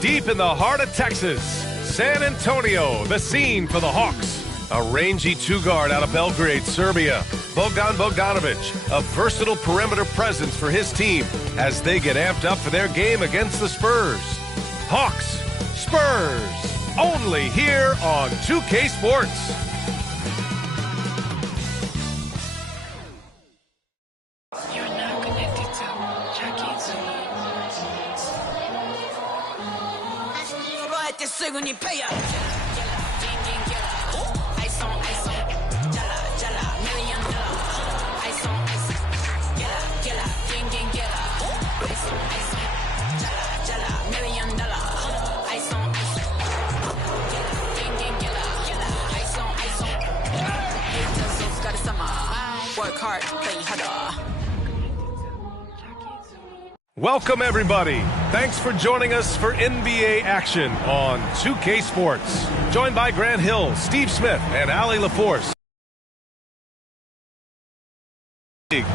Deep in the heart of Texas, San Antonio, the scene for the Hawks. A rangy two-guard out of Belgrade, Serbia, Bogdan Bogdanovic, a versatile perimeter presence for his team as they get amped up for their game against the Spurs. Hawks, Spurs, only here on 2K Sports. Welcome, everybody. Thanks for joining us for NBA action on 2K Sports. Joined by Grant Hill, Steve Smith, and Allie LaForce.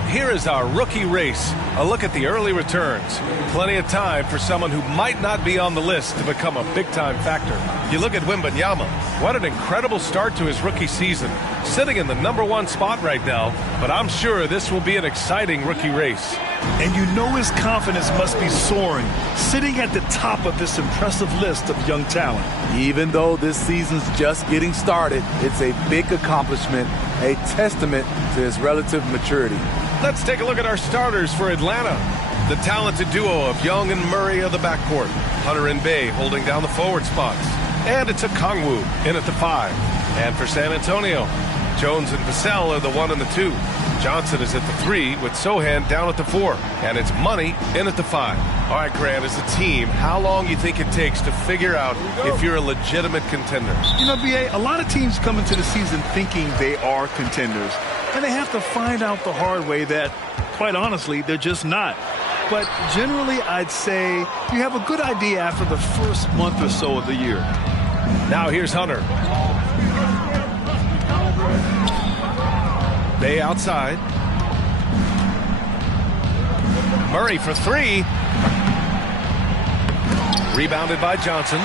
Here is our rookie race. A look at the early returns. Plenty of time for someone who might not be on the list to become a big-time factor. You look at Wembanyama. What an incredible start to his rookie season. Sitting in the #1 spot right now, but I'm sure this will be an exciting rookie race. And you know his confidence must be soaring, sitting at the top of this impressive list of young talent. Even though this season's just getting started, it's a big accomplishment, a testament to his relative maturity. Let's take a look at our starters for Atlanta. The talented duo of Young and Murray of the backcourt. Hunter and Bay holding down the forward spots. And it's a Kongwu in at the 5. And for San Antonio, Jones and Vassell are the 1 and the 2. Johnson is at the 3 with Sohan down at the 4. And it's Money in at the 5. All right, Grant, as a team, how long do you think it takes to figure out if you're a legitimate contender? You know, BA, a lot of teams come into the season thinking they are contenders. And they have to find out the hard way that, quite honestly, they're just not. But generally, I'd say you have a good idea after the first month or so of the year. Now here's Hunter. Bay outside. Murray for 3. Rebounded by Johnson.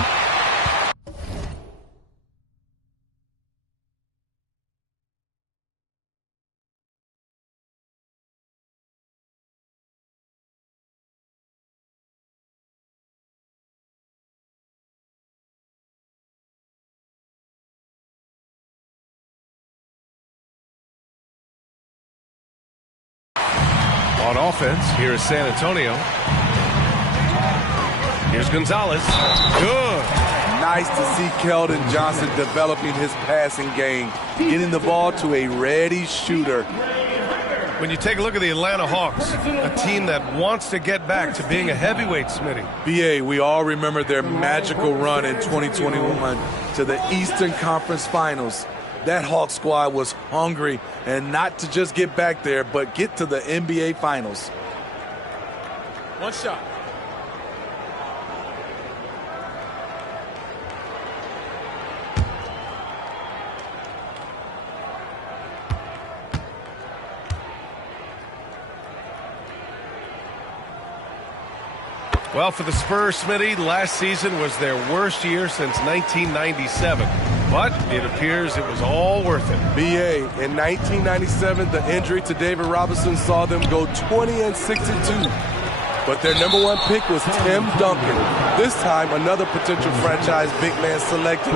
On offense, here is San Antonio. Here's Gonzalez. Good. Nice to see Keldon Johnson developing his passing game, getting the ball to a ready shooter. When you take a look at the Atlanta Hawks, a team that wants to get back to being a heavyweight, Smitty. BA, we all remember their magical run in 2021 to the Eastern Conference Finals. That Hawk squad was hungry, and not to just get back there, but get to the NBA Finals. One shot. Well, for the Spurs, Smitty, last season was their worst year since 1997. But it appears it was all worth it. BA, in 1997, the injury to David Robinson saw them go 20-62. But their #1 pick was Tim Duncan. This time, another potential franchise big man selected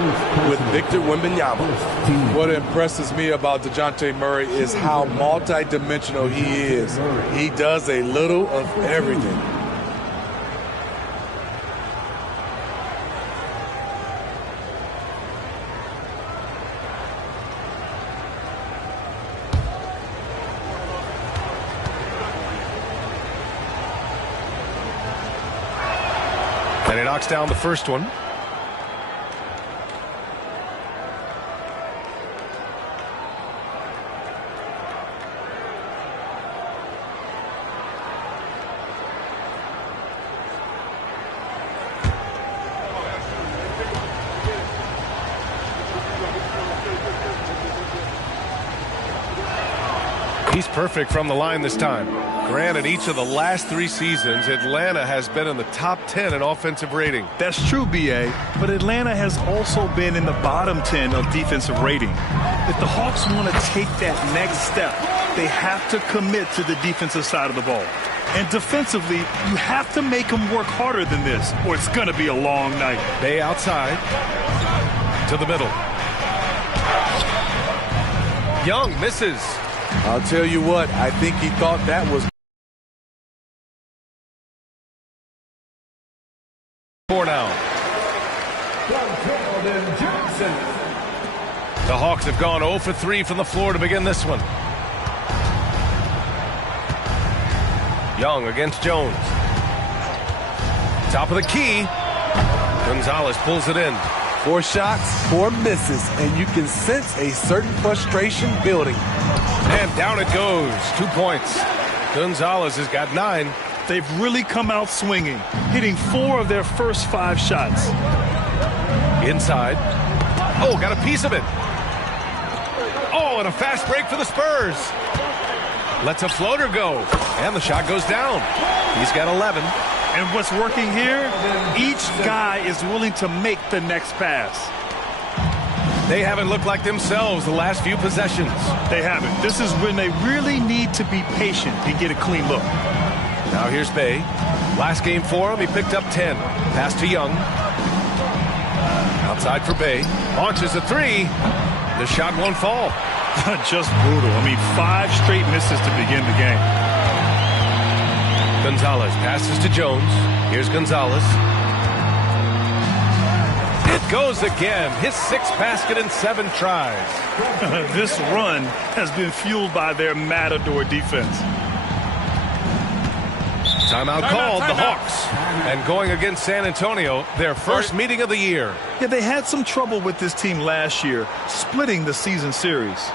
with Victor Wembanyama. What impresses me about DeJounte Murray is how multi-dimensional he is. He does a little of everything. And he knocks down the first one. He's perfect from the line this time. Grant, in each of the last 3 seasons, Atlanta has been in the top 10 in offensive rating. That's true, B.A., but Atlanta has also been in the bottom 10 of defensive rating. If the Hawks want to take that next step, they have to commit to the defensive side of the ball. And defensively, you have to make them work harder than this, or it's going to be a long night. Bay outside to the middle. Young misses. I'll tell you what, I think he thought that was 4 now. The Hawks have gone 0 for 3 from the floor to begin this one. Young against Jones. Top of the key. Gonzalez pulls it in. 4 shots, 4 misses, and you can sense a certain frustration building. And down it goes. 2 points. Gonzalez has got 9. They've really come out swinging, hitting 4 of their first 5 shots. Inside. Oh, got a piece of it. Oh, and a fast break for the Spurs. Lets a floater go, and the shot goes down. He's got 11. And what's working here, each guy is willing to make the next pass. They haven't looked like themselves the last few possessions. They haven't. This is when they really need to be patient and get a clean look. Now here's Bay. Last game for him, he picked up 10. Pass to Young. Outside for Bay. Launches a 3. The shot won't fall. Just brutal. I mean, 5 straight misses to begin the game. Gonzalez passes to Jones. Here's Gonzalez. It goes again. His 6th basket in 7 tries. This run has been fueled by their Matador defense. Timeout called, the Hawks. And going against San Antonio, their first meeting of the year. Yeah, they had some trouble with this team last year, splitting the season series.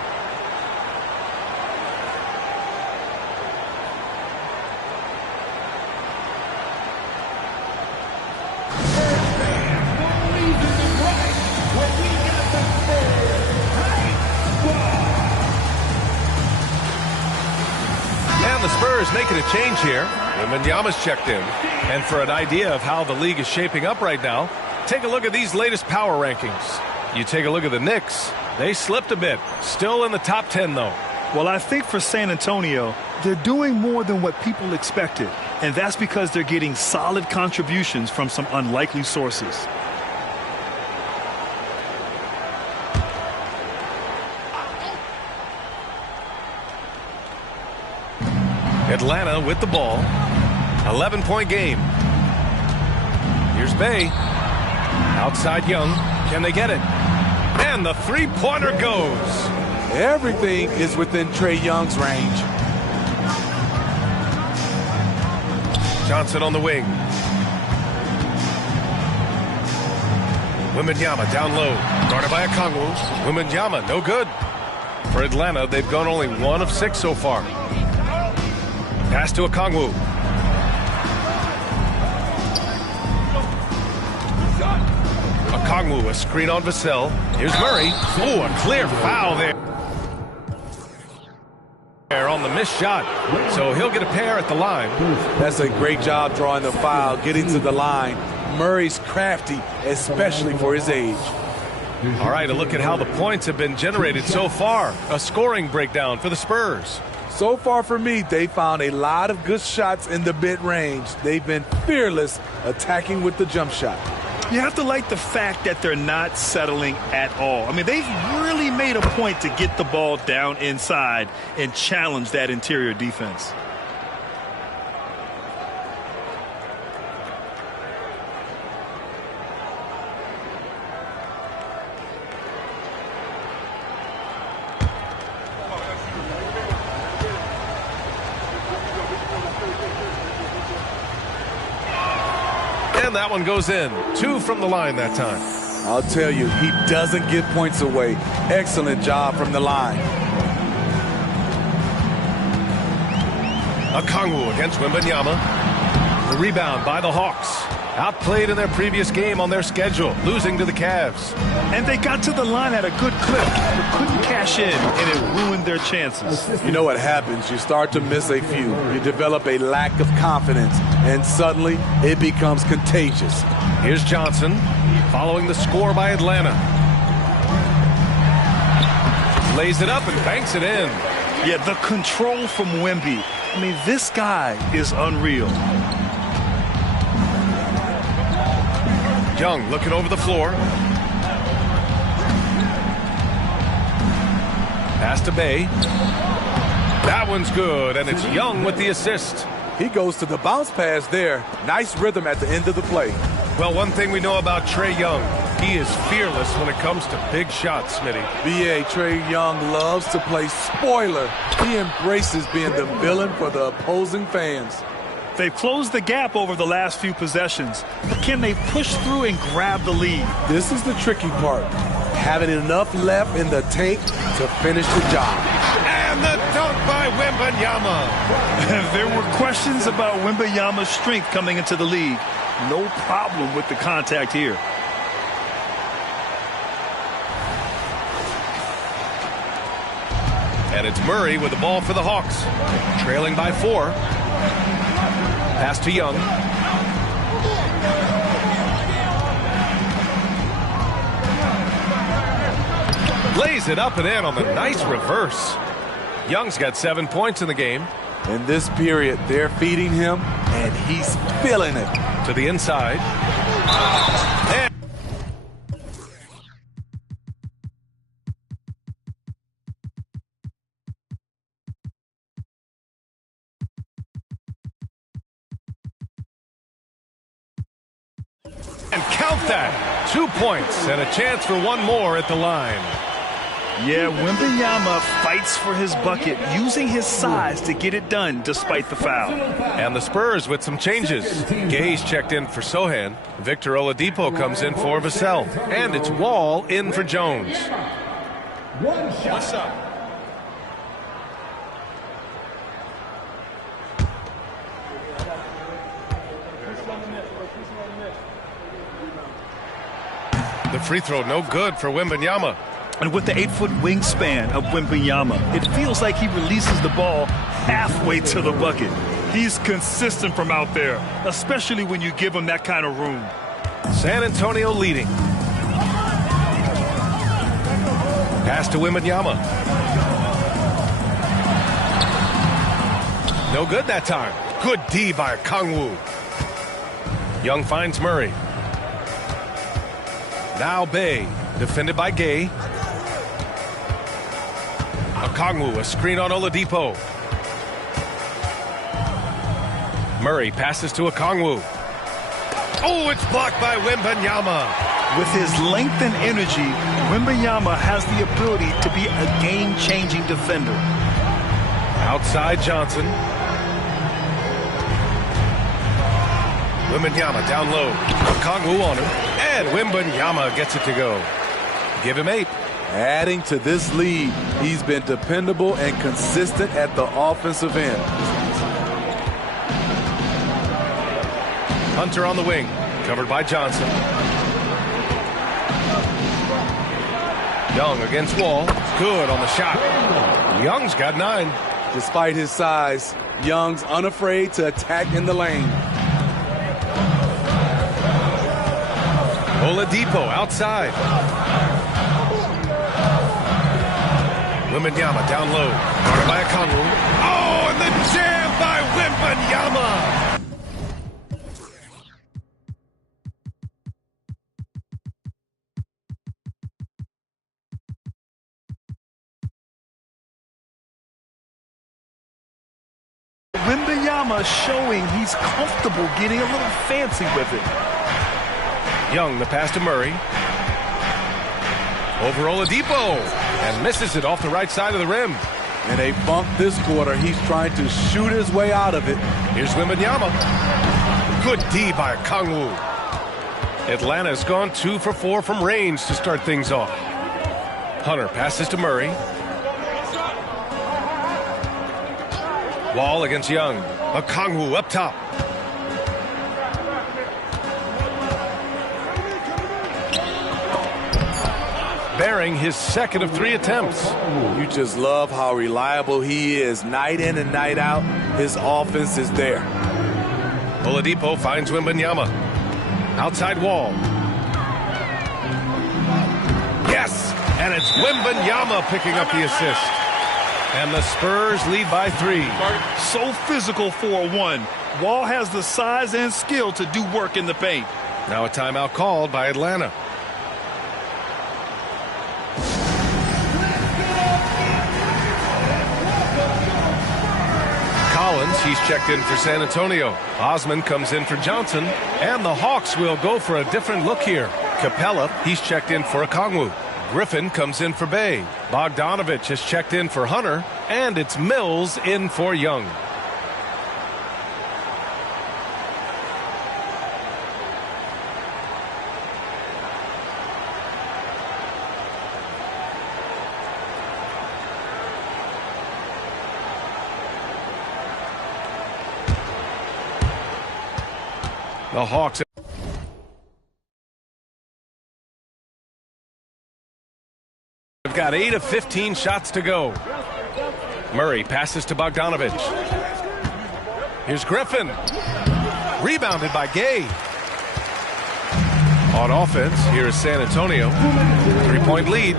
And the Spurs making a change here. Wembanyama's checked in. And for an idea of how the league is shaping up right now, take a look at these latest power rankings. You take a look at the Knicks. They slipped a bit. Still in the top 10, though. Well, I think for San Antonio, they're doing more than what people expected. And that's because they're getting solid contributions from some unlikely sources. Atlanta with the ball. 11-point game. Here's Bay. Outside Young. Can they get it? And the 3-pointer goes. Everything is within Trae Young's range. Johnson on the wing. Wembanyama down low. Guarded by Okongwu. Wembanyama, no good. For Atlanta, they've gone only 1 of 6 so far. Pass to Okongwu. Okongwu, a screen on Vassell. Here's Murray. Oh, a clear foul there on the missed shot. So he'll get a pair at the line. That's a great job drawing the foul, getting to the line. Murray's crafty, especially for his age. All right, a look at how the points have been generated so far. A scoring breakdown for the Spurs. So far for me, they found a lot of good shots in the mid-range. They've been fearless attacking with the jump shot. You have to like the fact that they're not settling at all. I mean, they've really made a point to get the ball down inside and challenge that interior defense. And that one goes in. 2 from the line that time. I'll tell you, he doesn't give points away. Excellent job from the line. Okongwu against Wembanyama. The rebound by the Hawks. Outplayed in their previous game on their schedule, losing to the Cavs. And they got to the line at a good clip, but couldn't cash in, and it ruined their chances. You know what happens? You start to miss a few. You develop a lack of confidence, and suddenly it becomes contagious. Here's Johnson, following the score by Atlanta. Lays it up and banks it in. Yeah, the control from Wemby. I mean, this guy is unreal. Young looking over the floor. Pass to Bay. That one's good, and it's Young with the assist. He goes to the bounce pass there. Nice rhythm at the end of the play. Well, one thing we know about Trae Young, he is fearless when it comes to big shots, Smitty. B.A. Trae Young loves to play spoiler. He embraces being the villain for the opposing fans. They've closed the gap over the last few possessions, but can they push through and grab the lead? This is the tricky part. Having enough left in the tank to finish the job. And the dunk by Wembanyama. There were questions about Wembanyama's strength coming into the league. No problem with the contact here. And it's Murray with the ball for the Hawks. Trailing by 4. Pass to Young. Lays it up and in on the nice reverse. Young's got 7 points in the game. In this period, they're feeding him, and he's feeling it. To the inside. And count that. 2 points and a chance for one more at the line. Yeah, Wembanyama fights for his bucket, using his size to get it done despite the foul. And the Spurs with some changes. Gay's checked in for Sohan. Victor Oladipo comes in for Vassell. And it's Wall in for Jones. What's up? The free throw no good for Wembanyama. And with the 8-foot wingspan of Wembanyama, it feels like he releases the ball halfway to the bucket. He's consistent from out there, especially when you give him that kind of room. San Antonio leading. Pass to Wembanyama. No good that time. Good D by Kongwu. Young finds Murray. Now Bay, defended by Gay. Kongwu, a screen on Oladipo. Murray passes to Kongwu. Oh, it's blocked by Wembanyama. With his length and energy, Wembanyama has the ability to be a game-changing defender. Outside Johnson. Wembanyama down low. Kongwu on him. And Wembanyama gets it to go. Give him 8. Adding to this lead, he's been dependable and consistent at the offensive end. Hunter on the wing, covered by Johnson. Young against Wall. Good on the shot. Young's got 9. Despite his size, Young's unafraid to attack in the lane. Oladipo outside. Wembanyama down low. Guarded by Kongwu. Oh, and the jam by Wembanyama. Wembanyama showing he's comfortable getting a little fancy with it. Young, the pass to Murray. Over Oladipo. And misses it off the right side of the rim. In a funk this quarter, he's trying to shoot his way out of it. Here's Wembanyama. Good D by Kongwu. Atlanta's gone 2 for 4 from range to start things off. Hunter passes to Murray. Wall against Young. Kongwu up top. sparing his second of 3 attempts. You just love how reliable he is. Night in and night out, his offense is there. Oladipo finds Wembanyama. Outside wall. Yes! And it's Wembanyama picking up the assist. And the Spurs lead by 3. So physical for a 1. Wall has the size and skill to do work in the paint. Now a timeout called by Atlanta. Collins, he's checked in for San Antonio. Osman comes in for Johnson. And the Hawks will go for a different look here. Capella, he's checked in for Okongwu. Griffin comes in for Bay. Bogdanovich has checked in for Hunter. And it's Mills in for Young. The Hawks have got 8 of 15 shots to go. Murray passes to Bogdanovich. Here's Griffin. Rebounded by Gay. On offense, here is San Antonio. 3-point lead.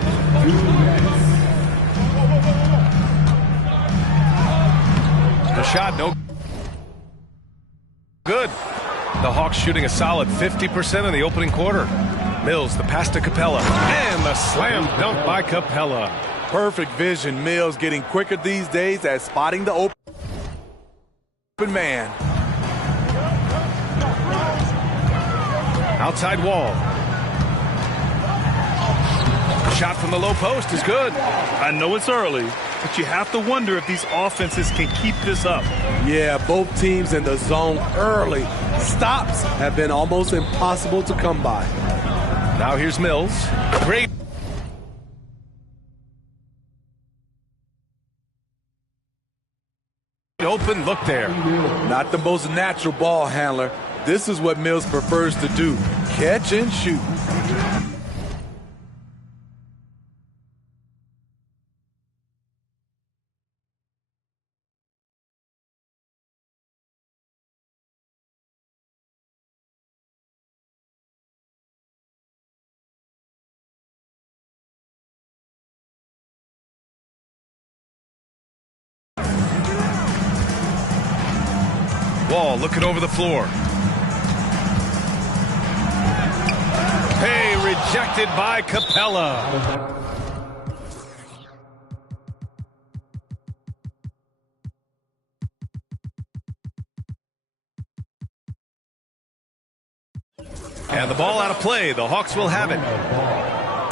The shot, no good. The Hawks shooting a solid 50% in the opening quarter. Mills, the pass to Capella. And the slam dunk by Capella. Perfect vision. Mills getting quicker these days at spotting the open man. Outside wall. The shot from the low post is good. I know it's early, but you have to wonder if these offenses can keep this up. Yeah, both teams in the zone early. Stops have been almost impossible to come by. Now here's Mills. Great. Open look there. Not the most natural ball handler. This is what Mills prefers to do. Catch and shoot. Wall looking over the floor. Hey, rejected by Capella. And the ball out of play. The Hawks will have it.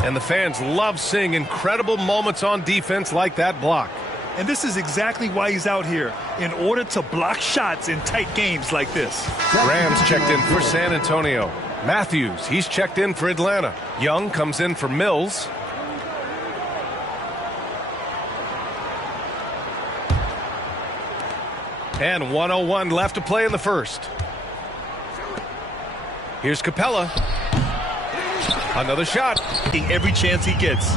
And the fans love seeing incredible moments on defense like that block. And this is exactly why he's out here, in order to block shots in tight games like this. Graham's checked in for San Antonio. Matthews, he's checked in for Atlanta. Young comes in for Mills. And 1:01 left to play in the first. Here's Capella. Another shot. Every chance he gets.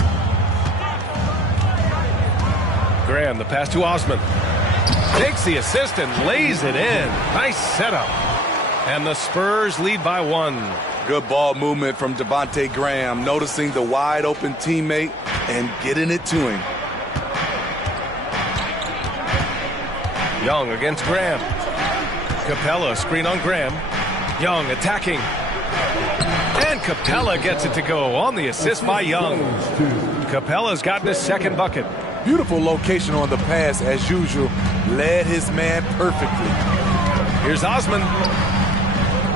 Graham, the pass to Osman. Takes the assist and lays it in. Nice setup. And the Spurs lead by 1. Good ball movement from Devontae Graham, noticing the wide open teammate and getting it to him. Young against Graham. Capella, screen on Graham. Young attacking. And Capella gets it to go on the assist by Young. Capella's gotten his second bucket. Beautiful location on the pass as usual. Led his man perfectly. Here's Osman.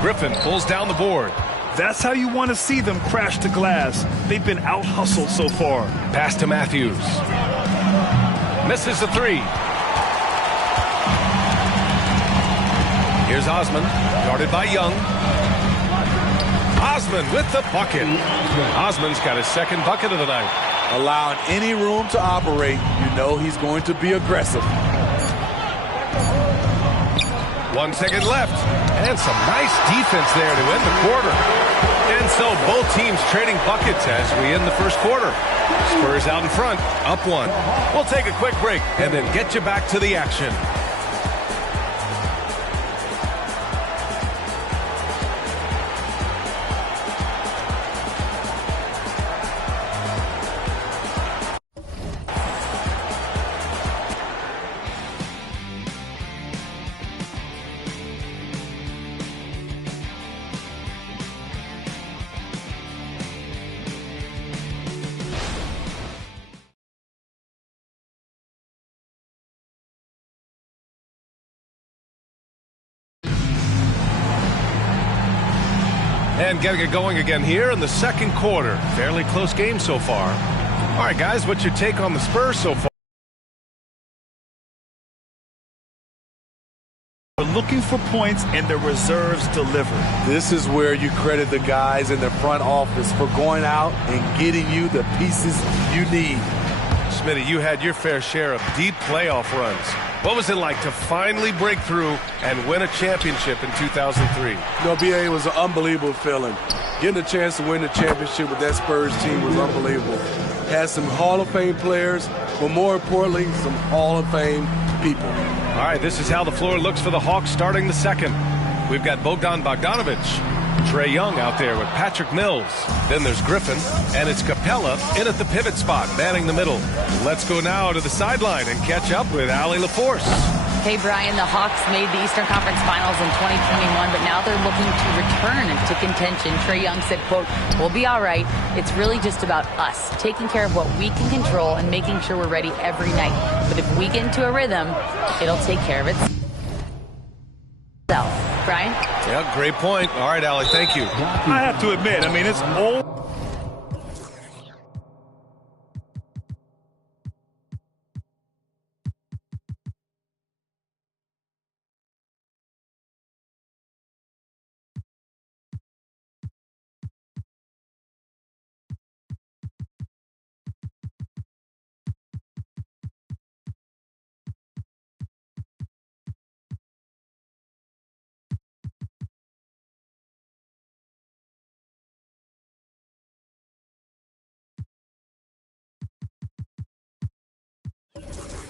Griffin pulls down the board. That's how you want to see them crash to glass. They've been out-hustled so far. Pass to Matthews. Misses the 3. Here's Osman, guarded by Young. Osman with the bucket. Osman's got his second bucket of the night. Allowing any room to operate, you know he's going to be aggressive. 1 second left. And some nice defense there to end the quarter. And so both teams trading buckets as we end the first quarter. Spurs out in front, up one. We'll take a quick break and then get you back to the action. And getting it going again here in the second quarter. Fairly close game so far. All right, guys, what's your take on the Spurs so far? We're looking for points, and the reserves deliver. This is where you credit the guys in the front office for going out and getting you the pieces you need. Smitty, you had your fair share of deep playoff runs. What was it like to finally break through and win a championship in 2003? You know, BA, it was an unbelievable feeling. Getting a chance to win the championship with that Spurs team was unbelievable. Had some Hall of Fame players, but more importantly, some Hall of Fame people. All right, this is how the floor looks for the Hawks starting the second. We've got Bogdan Bogdanović, Trae Young out there with Patrick Mills. Then there's Griffin, and it's Capella in at the pivot spot, manning the middle. Let's go now to the sideline and catch up with Allie LaForce. Hey, Brian, the Hawks made the Eastern Conference Finals in 2021, but now they're looking to return to contention. Trae Young said, quote, "We'll be all right. It's really just about us, taking care of what we can control and making sure we're ready every night. But if we get into a rhythm, it'll take care of itself." Brian? Yeah, great point. All right, Allie, thank you. I have to admit, I mean, it's old.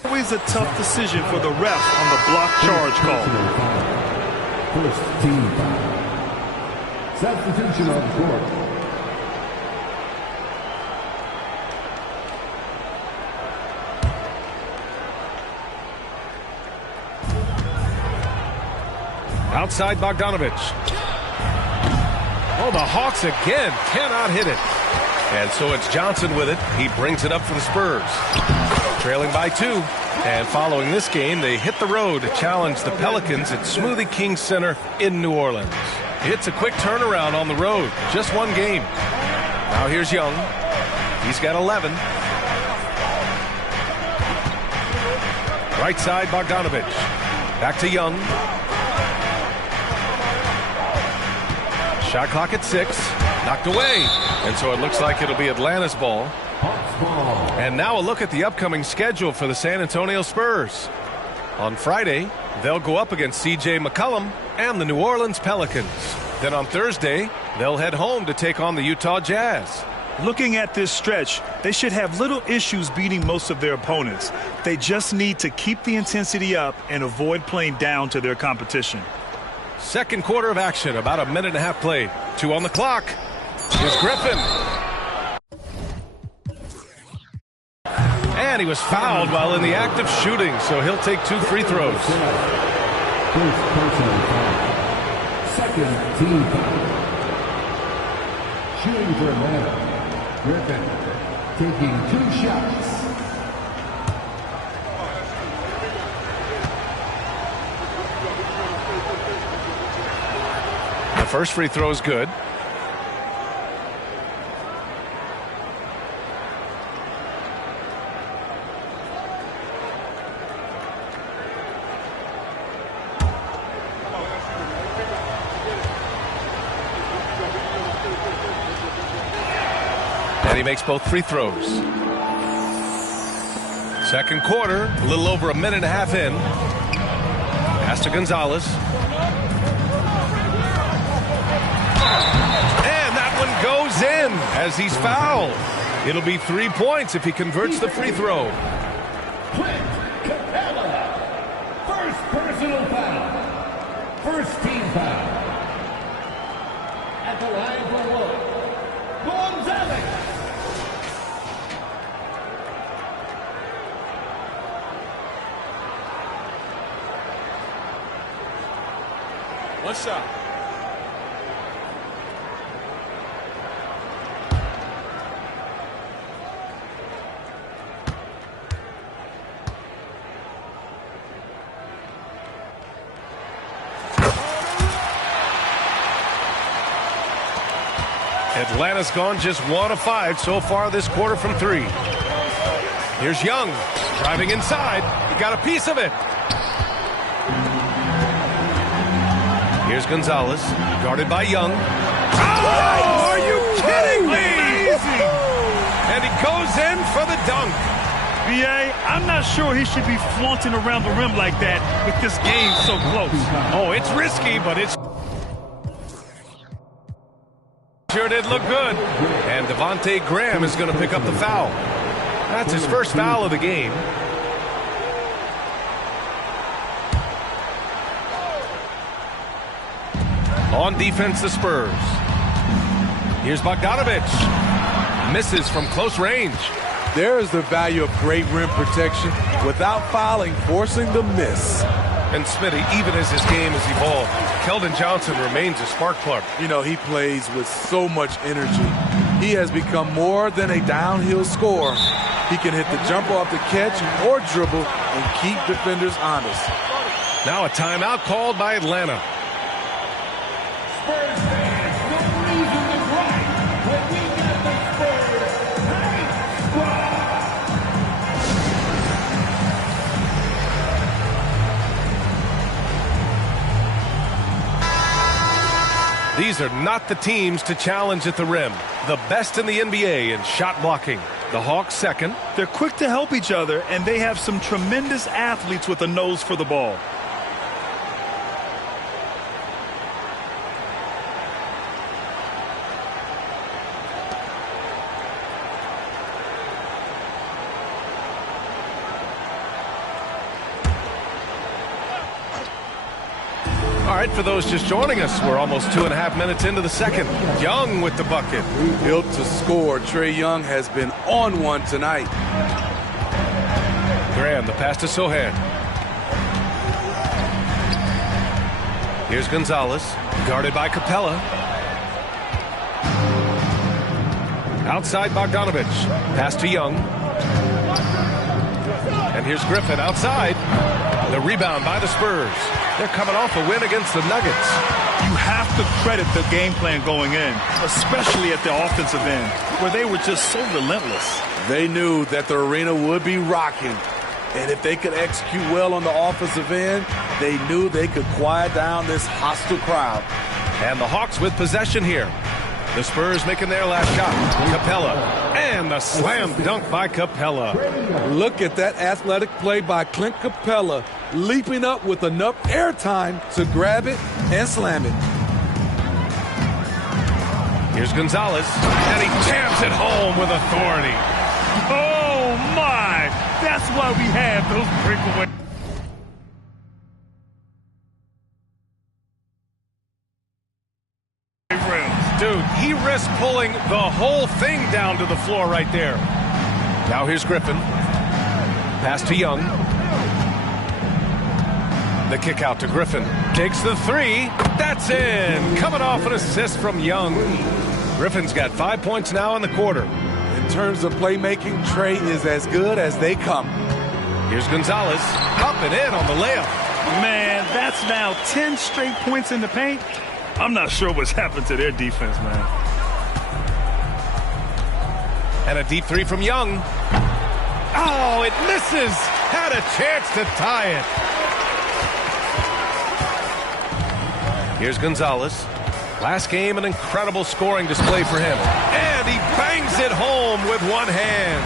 Always a tough decision for the ref on the block charge call. First team foul. Substitution on court. Outside Bogdanović. Oh, the Hawks again cannot hit it. And so it's Johnson with it. He brings it up for the Spurs. Trailing by 2. And following this game, they hit the road to challenge the Pelicans at Smoothie King Center in New Orleans. It's a quick turnaround on the road. Just one game. Now here's Young. He's got 11. Right side, Bogdanović. Back to Young. Shot clock at 6. Knocked away. And so it looks like it'll be Atlanta's ball. And now a look at the upcoming schedule for the San Antonio Spurs. On Friday, they'll go up against C.J. McCollum and the New Orleans Pelicans. Then on Thursday, they'll head home to take on the Utah Jazz. Looking at this stretch, they should have little issues beating most of their opponents. They just need to keep the intensity up and avoid playing down to their competition. Second quarter of action, about a minute and a half played. 2 on the clock. Here's Griffin. And he was fouled while in the act of shooting, so he'll take 2 free throws. First personal foul. Second team foul. Shooting for Atlanta. Griffin taking 2 shots. The first free throw is good. And he makes both free throws. Second quarter, a little over a minute and a half in. Pass to Gonzalez. as he's fouled. It'll be 3 points if he converts the free throw. First personal foul. First team foul. At the line for one, Gonzalez. One shot. Atlanta's gone just 1 of 5 so far this quarter from 3. Here's Young driving inside. He got a piece of it. Here's Gonzalez, guarded by Young. Oh, are you kidding me? Amazing. And he goes in for the dunk. B.A., I'm not sure he should be flaunting around the rim like that with this game so close. Oh, it's risky, but it's sure did look good. And Devontae Graham is going to pick up the foul. That's his first foul of the game. On defense, the Spurs. Here's Bogdanovich. Misses from close range. There is the value of great rim protection without fouling, forcing the miss. And Smitty, even as his game has evolved, Keldon Johnson remains a spark plug. You know, he plays with so much energy. He has become more than a downhill scorer. He can hit the jumper off the catch or dribble and keep defenders honest. Now a timeout called by Atlanta. Spurs fans, no reason to gripe, but we got the Spurs Hate Squad. These are not the teams to challenge at the rim. The best in the NBA in shot blocking. The Hawks second. They're quick to help each other, and they have some tremendous athletes with a nose for the ball. All right, for those just joining us, we're almost 2.5 minutes into the second. Young with the bucket. Built to score. Trae Young has been on one tonight. Graham, the pass to Sohan. Here's Gonzalez, guarded by Capella. Outside Bogdanovich. Pass to Young. And here's Griffin outside. The rebound by the Spurs. They're coming off a win against the Nuggets. You have to credit the game plan going in, especially at the offensive end, where they were just so relentless. They knew that the arena would be rocking. And if they could execute well on the offensive end, they knew they could quiet down this hostile crowd. And the Hawks with possession here. The Spurs making their last shot. Capella. And the slam dunk by Capella. Look at that athletic play by Clint Capella, leaping up with enough airtime to grab it and slam it. Here's Gonzalez. And he jams it home with authority. Oh, my! That's why we have those breakaway. Dude, he risked pulling the whole thing down to the floor right there. Now here's Griffin. Pass to Young. The kick out to Griffin. Takes the three. That's in. Coming off an assist from Young. Griffin's got 5 points now in the quarter. In terms of playmaking, Trae is as good as they come. Here's Gonzalez. Up and in on the layup. Man, that's now 10 straight points in the paint. I'm not sure what's happened to their defense, man. And a deep three from Young. Oh, it misses. Had a chance to tie it. Here's Gonzalez. Last game, an incredible scoring display for him. And he bangs it home with one hand.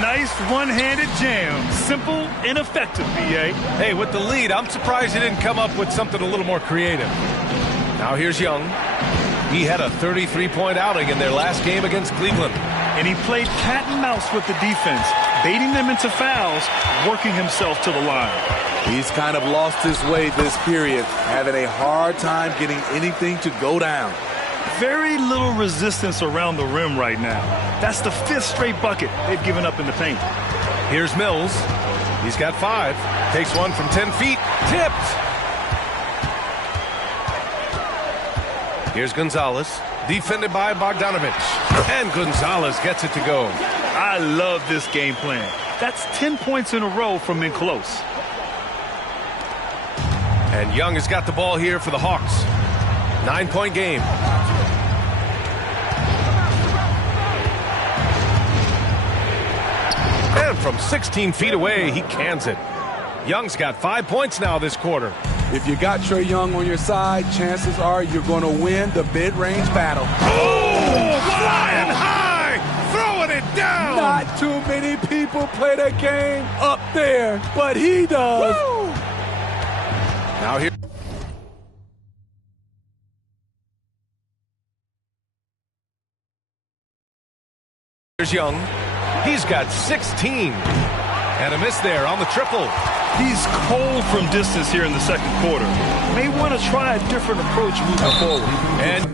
Nice one-handed jam. Simple and effective, B.A. Hey, with the lead, I'm surprised he didn't come up with something a little more creative. Now here's Young. He had a 33-point outing in their last game against Cleveland. And he played cat and mouse with the defense, baiting them into fouls, working himself to the line. He's kind of lost his way this period, having a hard time getting anything to go down. Very little resistance around the rim right now. That's the 5th straight bucket they've given up in the paint. Here's Mills. He's got 5. Takes one from 10 feet. Tipped. Here's Gonzalez. Defended by Bogdanovich. And Gonzalez gets it to go. I love this game plan. That's 10 points in a row from in close. And Young has got the ball here for the Hawks. 9-point game. And from 16 feet away, he cans it. Young's got 5 points now this quarter. If you got Trae Young on your side, chances are you're going to win the mid-range battle. Oh, flying high, throwing it down. Not too many people play that game up there, but he does. Woo! Now here. Here's Young. He's got 16. And a miss there on the triple. He's cold from distance here in the second quarter. May want to try a different approach moving forward. And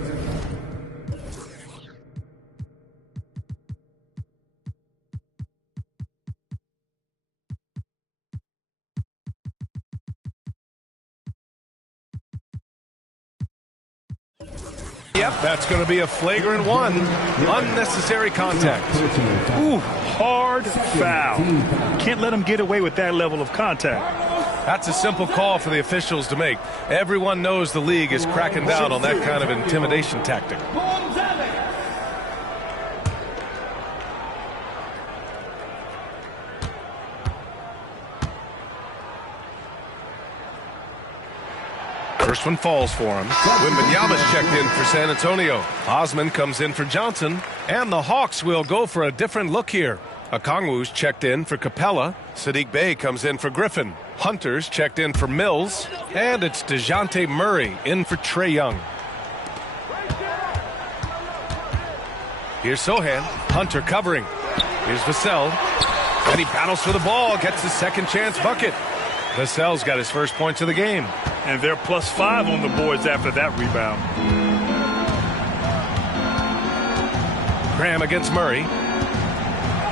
yep, that's going to be a flagrant 1. Unnecessary contact. Ooh, hard foul. Can't let him get away with that level of contact. That's a simple call for the officials to make. Everyone knows the league is cracking down on that kind of intimidation tactic. First one falls for him. Wembanyama's checked in for San Antonio. Osman comes in for Johnson. And the Hawks will go for a different look here. Okongwu's checked in for Capella. Sadiq Bey comes in for Griffin. Hunter's checked in for Mills. And it's DeJounte Murray in for Trae Young. Here's Sohan. Hunter covering. Here's Vassell. And he battles for the ball. Gets his second chance bucket. Vassell's got his first points of the game. And they're +5 on the boards after that rebound. Graham against Murray.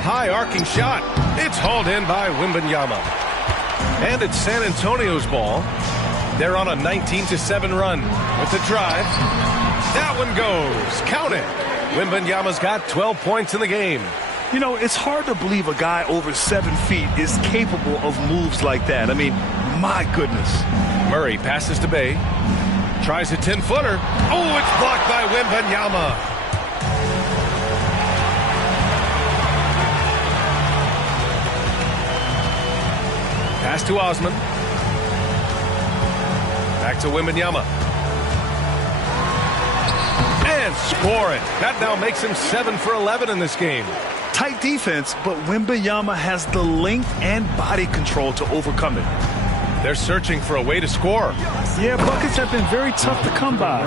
High arcing shot. It's hauled in by Wembanyama. And it's San Antonio's ball. They're on a 19-7 run with the drive. That one goes. Count it. Wembanyama's got 12 points in the game. You know, it's hard to believe a guy over 7 feet is capable of moves like that. I mean, my goodness. Murray passes to Bey. Tries a 10-footer. Oh, it's blocked by Wembanyama. Pass to Osman. Back to Wembanyama. And score it. That now makes him 7 for 11 in this game. Tight defense, but Wembanyama has the length and body control to overcome it. They're searching for a way to score. Yeah, buckets have been very tough to come by.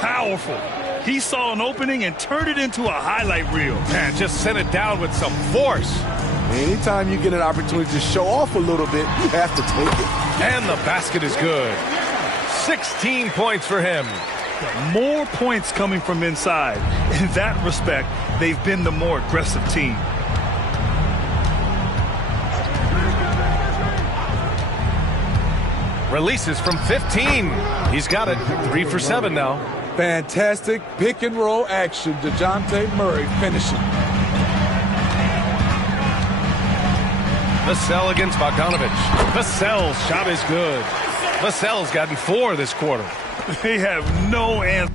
Powerful. He saw an opening and turned it into a highlight reel. And just sent it down with some force. Anytime you get an opportunity to show off a little bit, you have to take it. And the basket is good. 16 points for him. More points coming from inside. In that respect, they've been the more aggressive team. Releases from 15. He's got it. 3 for 7 now. Fantastic pick-and-roll action. DeJounte Murray finishing. Vassell against Bogdanovich. Vassell's shot is good. Vassell's gotten 4 this quarter. They have no answer.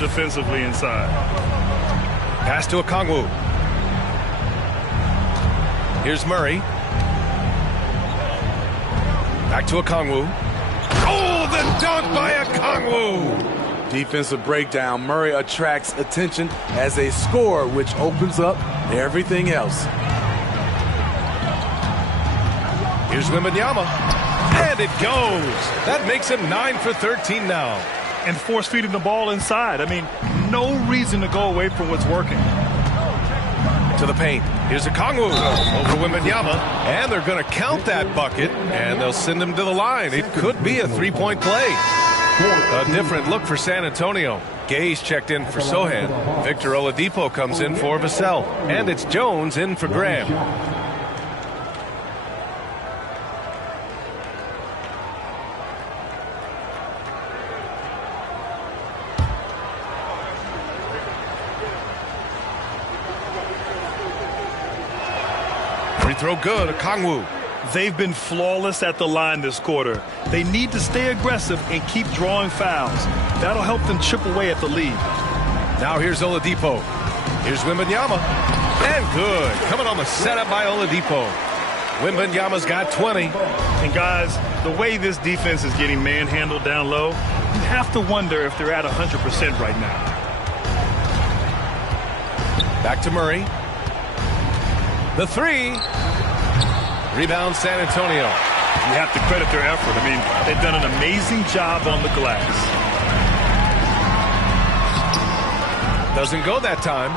Defensively inside. Pass to Okongwu. Here's Murray. Back to Okongwu. Oh, the dunk by Okongwu! Defensive breakdown. Murray attracts attention as a scorer, which opens up everything else. Here's Wembanyama. And it goes. That makes him 9 for 13 now. And force feeding the ball inside. I mean, no reason to go away from what's working. To the paint. Here's Okongwu over Wembanyama. And they're going to count that bucket. And they'll send him to the line. It could be a three-point play. A different look for San Antonio. Gay's checked in for Sohan. Victor Oladipo comes in for Vassell. And it's Jones in for Graham. Free throw good, Okongwu. They've been flawless at the line this quarter. They need to stay aggressive and keep drawing fouls. That'll help them chip away at the lead. Now here's Oladipo. Here's Wembanyama. And good. Coming on the setup by Oladipo. Wembanyama's got 20. And guys, the way this defense is getting manhandled down low, you have to wonder if they're at 100% right now. Back to Murray. The three. Rebound San Antonio. You have to credit their effort. I mean, they've done an amazing job on the glass. Doesn't go that time.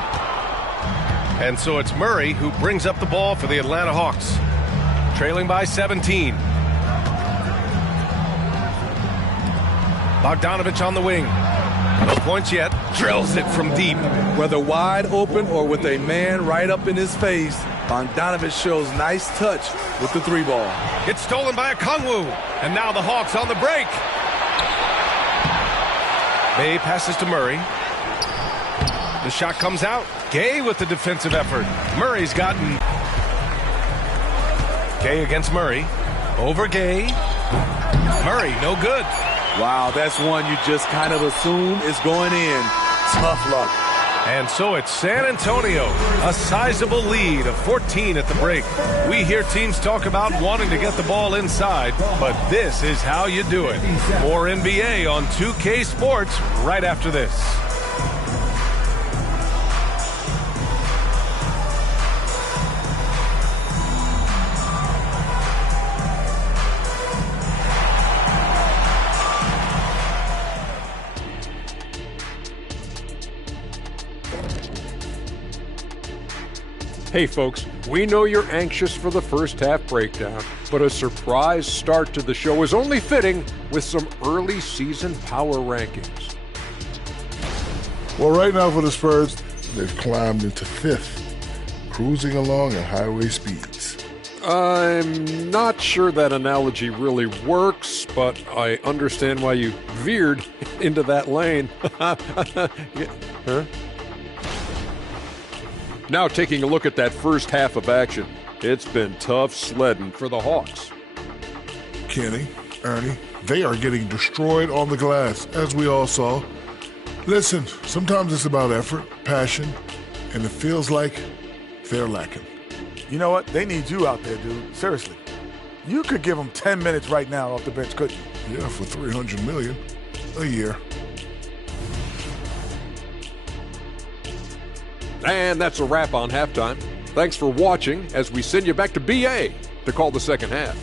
And so it's Murray who brings up the ball for the Atlanta Hawks. Trailing by 17. Bogdanovich on the wing. No points yet. Drills it from deep. Whether wide open or with a man right up in his face, Bogdanovich shows nice touch with the three ball. It's stolen by Okongwu. And now the Hawks on the break. Bay passes to Murray. The shot comes out. Gay with the defensive effort. Murray's gotten. Gay against Murray. Over Gay. Murray, no good. Wow, that's one you just kind of assume is going in. Tough luck. And so it's San Antonio, a sizable lead of 14 at the break. We hear teams talk about wanting to get the ball inside, but this is how you do it. More NBA on 2K Sports right after this. Hey folks, we know you're anxious for the first half breakdown, but a surprise start to the show is only fitting with some early season power rankings. Well, right now for the Spurs, they've climbed into 5th, cruising along at highway speeds. I'm not sure that analogy really works, but I understand why you veered into that lane. Huh? Now taking a look at that first half of action, it's been tough sledding for the Hawks. Kenny, Ernie, they are getting destroyed on the glass, as we all saw. Listen, sometimes it's about effort, passion, and it feels like they're lacking. You know what? They need you out there, dude. Seriously. You could give them 10 minutes right now off the bench, couldn't you? Yeah, for $300 million a year. And that's a wrap on halftime. Thanks for watching as we send you back to BA to call the second half.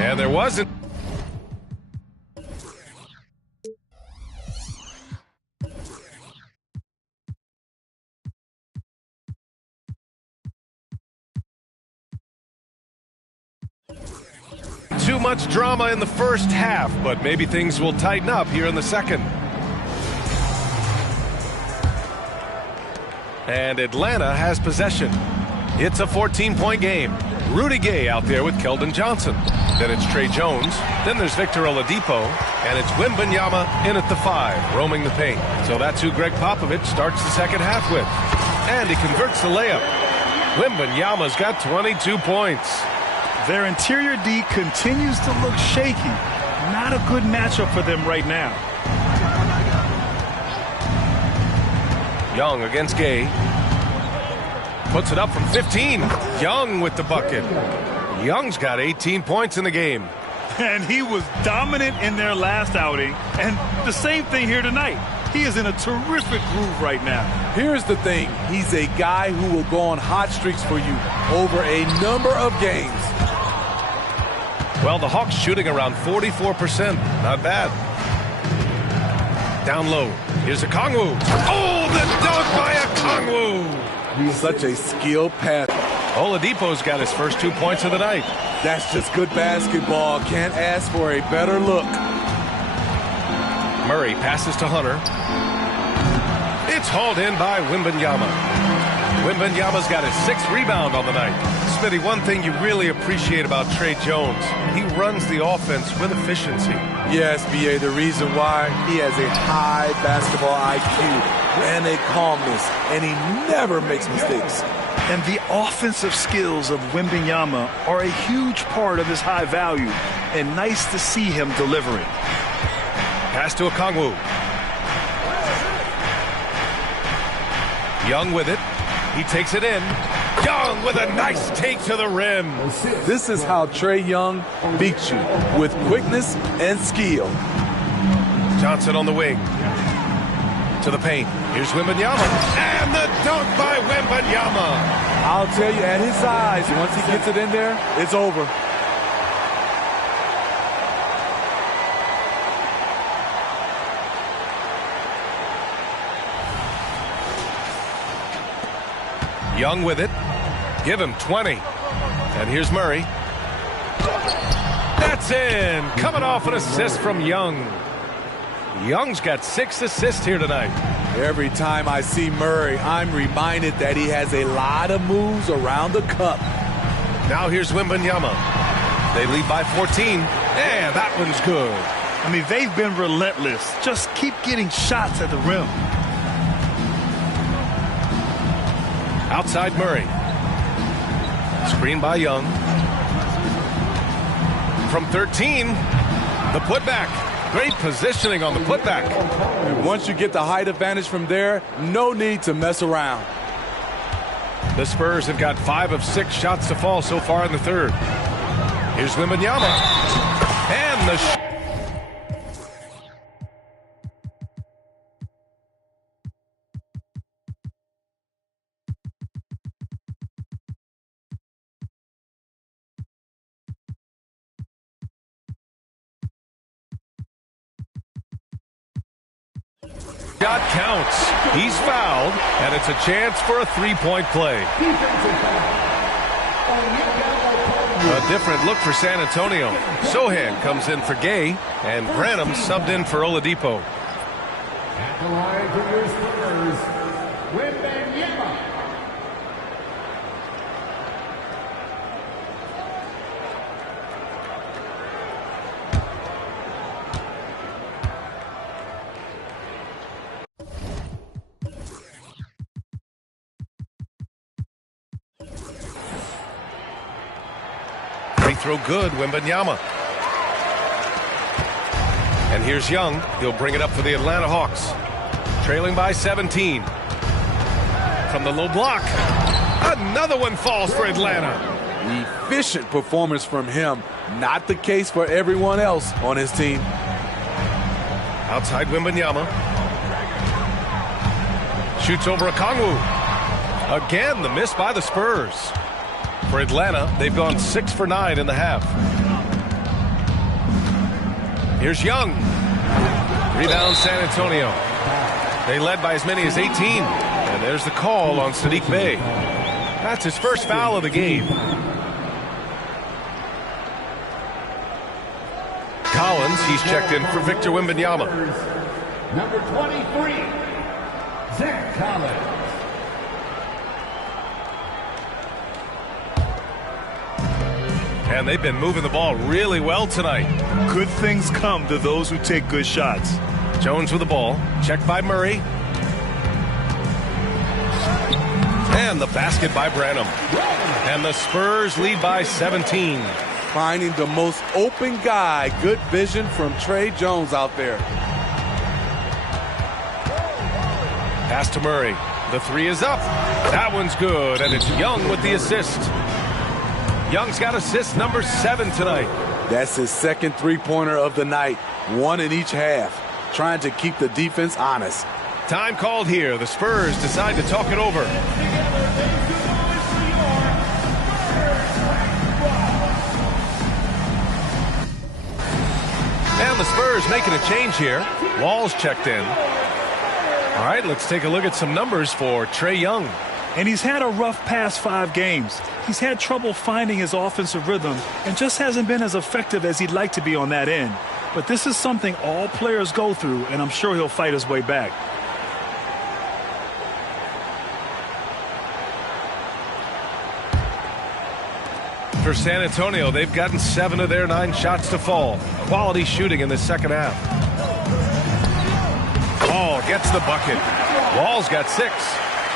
And there wasn't. Too much drama in the first half, but maybe things will tighten up here in the second. And Atlanta has possession. It's a 14-point game. Rudy Gay out there with Keldon Johnson. Then it's Trey Jones. Then there's Victor Oladipo. And it's Wembanyama in at the 5, roaming the paint. So that's who Greg Popovich starts the second half with. And he converts the layup. Wembanyama's got 22 points. Their interior D continues to look shaky. Not a good matchup for them right now. Young against Gay. Puts it up from 15. Young with the bucket. Young's got 18 points in the game. And he was dominant in their last outing. And the same thing here tonight. He is in a terrific groove right now. Here's the thing. He's a guy who will go on hot streaks for you over a number of games. Well, the Hawks shooting around 44%. Not bad. Down low. Here's a Kongwu. Oh, the dunk by a Kongwu. Such a skilled pass. Oladipo's got his first 2 points of the night. That's just good basketball. Can't ask for a better look. Murray passes to Hunter. It's hauled in by Wembanyama. Wembanyama's got his 6th rebound on the night. Smitty, one thing you really appreciate about Trey Jones, he runs the offense with efficiency. Yes, B.A., the reason why, he has a high basketball IQ and a calmness, and he never makes mistakes. And the offensive skills of Wembanyama are a huge part of his high value, and nice to see him delivering. Pass to Okongwu. Young with it. He takes it in. Young with a nice take to the rim. This is how Trae Young beats you, with quickness and skill. Johnson on the wing. To the paint. Here's Wembanyama. And the dunk by Wembanyama. I'll tell you, at his size, once he gets it in there, it's over. Young with it. Give him 20. And here's Murray. That's in. Coming off an assist from Young. Young's got 6 assists here tonight. Every time I see Murray, I'm reminded that he has a lot of moves around the cup. Now here's Wembanyama. They lead by 14. And that one's good. I mean, they've been relentless. Just keep getting shots at the rim. Outside Murray. Screen by Young. From 13, the putback. Great positioning on the putback. And once you get the height advantage from there, no need to mess around. The Spurs have got 5 of 6 shots to fall so far in the third. Here's Wembanyama. And the shot counts. He's fouled, and it's a chance for a 3-point play. A different look for San Antonio. Sohan comes in for Gay, and Branham subbed in for Oladipo. At the line for your Spurs, Wembanyama. Free throw good, Wembanyama. And here's Young. He'll bring it up for the Atlanta Hawks. Trailing by 17. From the low block. Another one falls for Atlanta. Efficient performance from him. Not the case for everyone else on his team. Outside Wembanyama. Shoots over Okongwu. Again, the miss by the Spurs. For Atlanta, they've gone 6 for 9 in the half. Here's Young. Rebound San Antonio. They led by as many as 18. And there's the call on Sadiq Bey. That's his first foul of the game. Collins, he's checked in for Victor Wembanyama. Number 23, Zach Collins. And they've been moving the ball really well tonight. Good things come to those who take good shots. Jones with the ball. Checked by Murray. And the basket by Branham. And the Spurs lead by 17. Finding the most open guy. Good vision from Trey Jones out there. Pass to Murray. The three is up. That one's good, and it's Young with the assist. Young's got assist number 7 tonight. That's his second three-pointer of the night. One in each half. Trying to keep the defense honest. Time called here. The Spurs decide to talk it over. And the Spurs making a change here. Wall's checked in. All right, let's take a look at some numbers for Trey Young. And he's had a rough past 5 games. He's had trouble finding his offensive rhythm and just hasn't been as effective as he'd like to be on that end. But this is something all players go through, and I'm sure he'll fight his way back. For San Antonio, they've gotten 7 of their 9 shots to fall. Quality shooting in the second half. Wall gets the bucket. Wall's got 6.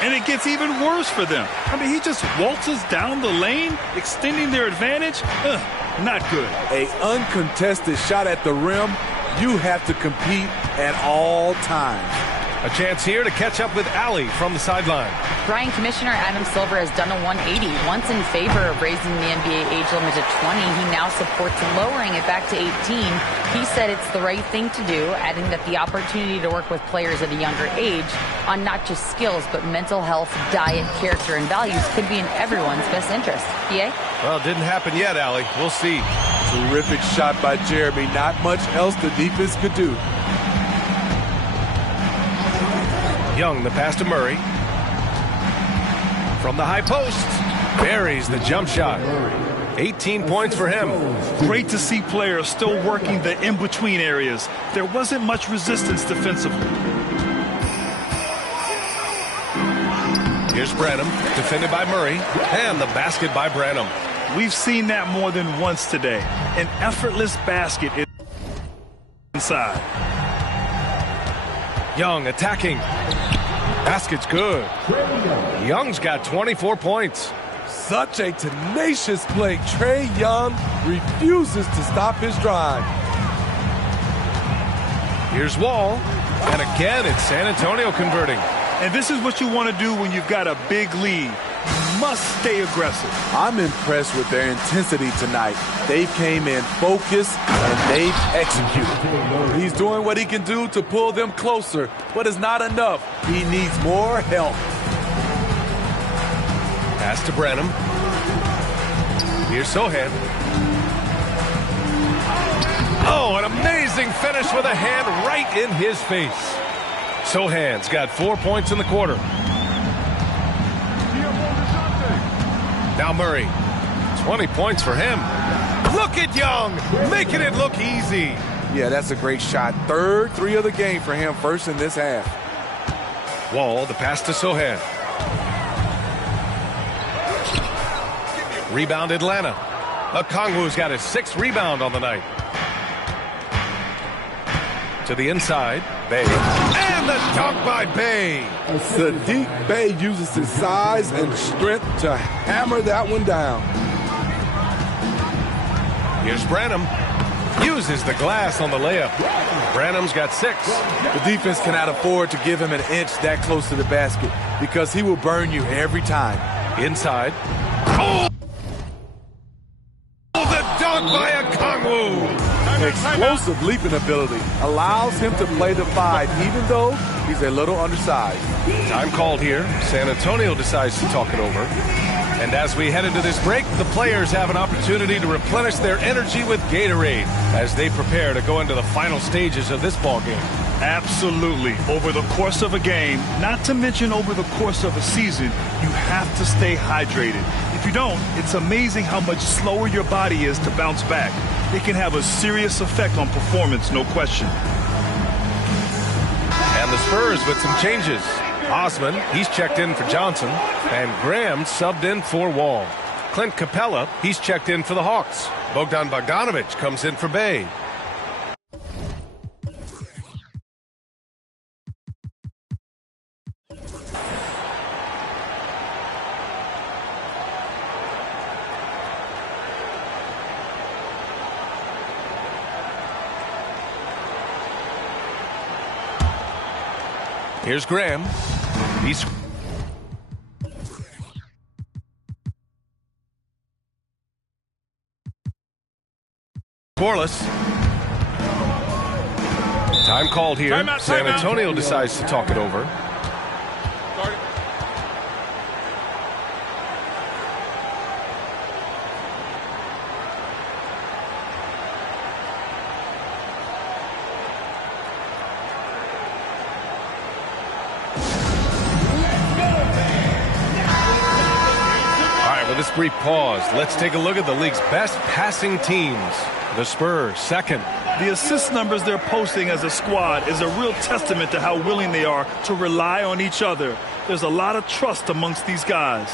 And it gets even worse for them. I mean, he just waltzes down the lane, extending their advantage. Not good. An uncontested shot at the rim. You have to compete at all times. A chance here to catch up with Allie from the sideline. Brian Commissioner Adam Silver has done a 180. Once in favor of raising the NBA age limit to 20, he now supports lowering it back to 18. He said it's the right thing to do, adding that the opportunity to work with players at a younger age on not just skills, but mental health, diet, character, and values could be in everyone's best interest. PA? Well, it didn't happen yet, Allie. We'll see. Terrific shot by Jeremy. Not much else the defense could do. Young, the pass to Murray. From the high post, buries the jump shot. 18 points for him. Great to see players still working the in-between areas. There wasn't much resistance defensively. Here's Branham, defended by Murray, and the basket by Branham. We've seen that more than once today. An effortless basket inside. Young attacking. Basket's good. Young's got 24 points. Such a tenacious play. Trey Young refuses to stop his drive. Here's Wall. And again, it's San Antonio converting. And this is what you want to do when you've got a big lead. You must stay aggressive. I'm impressed with their intensity tonight. They came in focused and they've executed. He's doing what he can do to pull them closer, but it's not enough. He needs more help. Pass to Branham. Here's Sohan. Oh, an amazing finish with a hand right in his face. Sohan's got 4 points in the quarter. Now Murray, 20 points for him. Look at Young, making it look easy. Yeah, that's a great shot. Third 3 of the game for him, first in this half. Wall, the pass to Sohan. Rebound Atlanta. Okongwu's got his 6th rebound on the night. To the inside, Bey. And the dunk by Bey. Sadiq Bey uses his size and strength to hammer that one down. Here's Branham. Uses the glass on the layup. Branham's got 6. The defense cannot afford to give him an inch that close to the basket because he will burn you every time. Inside. Oh! The dunk by Okongwu. Explosive leaping ability allows him to play the 5 even though he's a little undersized. Time called here. San Antonio decides to talk it over. And as we head into this break, the players have an opportunity to replenish their energy with Gatorade as they prepare to go into the final stages of this ball game. Absolutely. Over the course of a game, not to mention over the course of a season, you have to stay hydrated. If you don't, it's amazing how much slower your body is to bounce back. It can have a serious effect on performance, no question. And the Spurs with some changes. Osman, he's checked in for Johnson, and Graham subbed in for Wall. Clint Capella, he's checked in for the Hawks. Bogdan Bogdanovic comes in for Bey. Here's Graham. He's scoreless. Time called here. Timeout, San timeout. Antonio decides to talk it over. With this brief pause, let's take a look at the league's best passing teams. The Spurs, second. The assist numbers they're posting as a squad is a real testament to how willing they are to rely on each other. There's a lot of trust amongst these guys.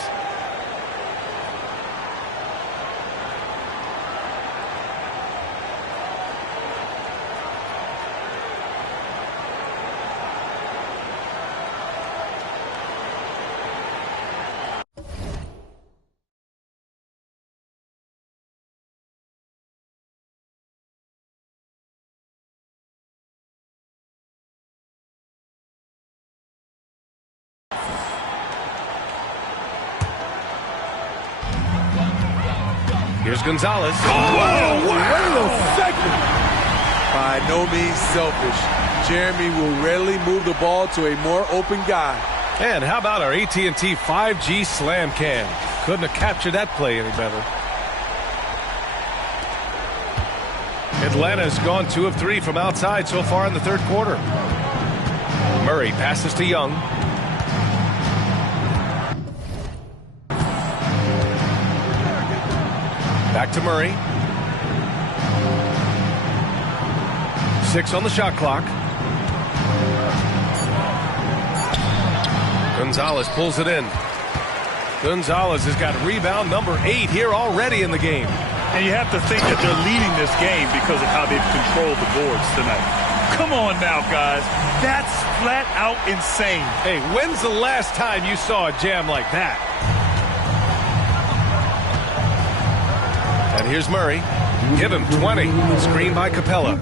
Here's Gonzalez. Whoa, wait a second. By no means selfish. Jeremy will rarely move the ball to a more open guy. And how about our AT&T 5G slam cam? Couldn't have captured that play any better. Atlanta's gone 2 of 3 from outside so far in the third quarter. Murray passes to Young. Back to Murray. 6 on the shot clock. Gonzalez pulls it in. Gonzalez has got rebound number 8 here already in the game. And you have to think that they're leading this game because of how they've controlled the boards tonight. Come on now, guys. That's flat out insane. Hey, when's the last time you saw a jam like that? And here's Murray. Give him 20. Screen by Capella.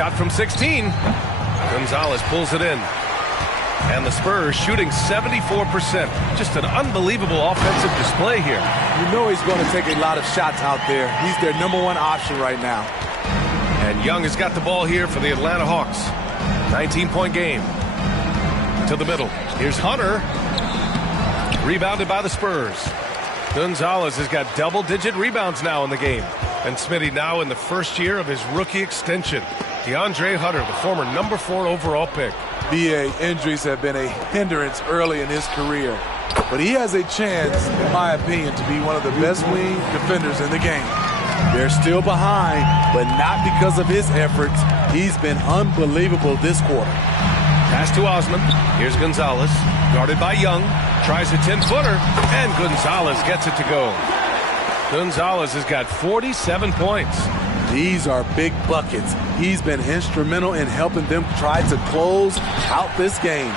Shot from 16. Gonzalez pulls it in. And the Spurs shooting 74%. Just an unbelievable offensive display here. You know he's going to take a lot of shots out there. He's their #1 option right now. And Young has got the ball here for the Atlanta Hawks. 19-point game. To the middle. Here's Hunter. Rebounded by the Spurs. Gonzalez has got double-digit rebounds now in the game. And Smitty now in the first year of his rookie extension. DeAndre Hunter, the former #4 overall pick. BA, injuries have been a hindrance early in his career. But he has a chance, in my opinion, to be one of the best wing defenders in the game. They're still behind, but not because of his efforts. He's been unbelievable this quarter. Pass to Osman. Here's Gonzalez. Guarded by Young. Tries a 10-footer. And Gonzalez gets it to go. Gonzalez has got 47 points. These are big buckets. He's been instrumental in helping them try to close out this game.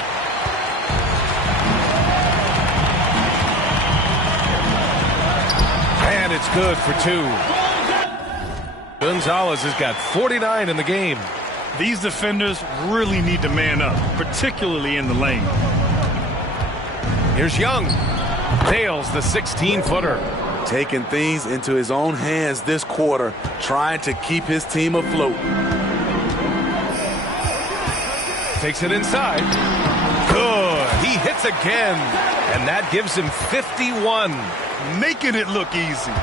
And it's good for 2. Gonzalez has got 49 in the game. These defenders really need to man up, particularly in the lane. Here's Young. Nails the 16-footer. Taking things into his own hands this quarter, trying to keep his team afloat. Takes it inside. Good. He hits again. And that gives him 51. Making it look easy.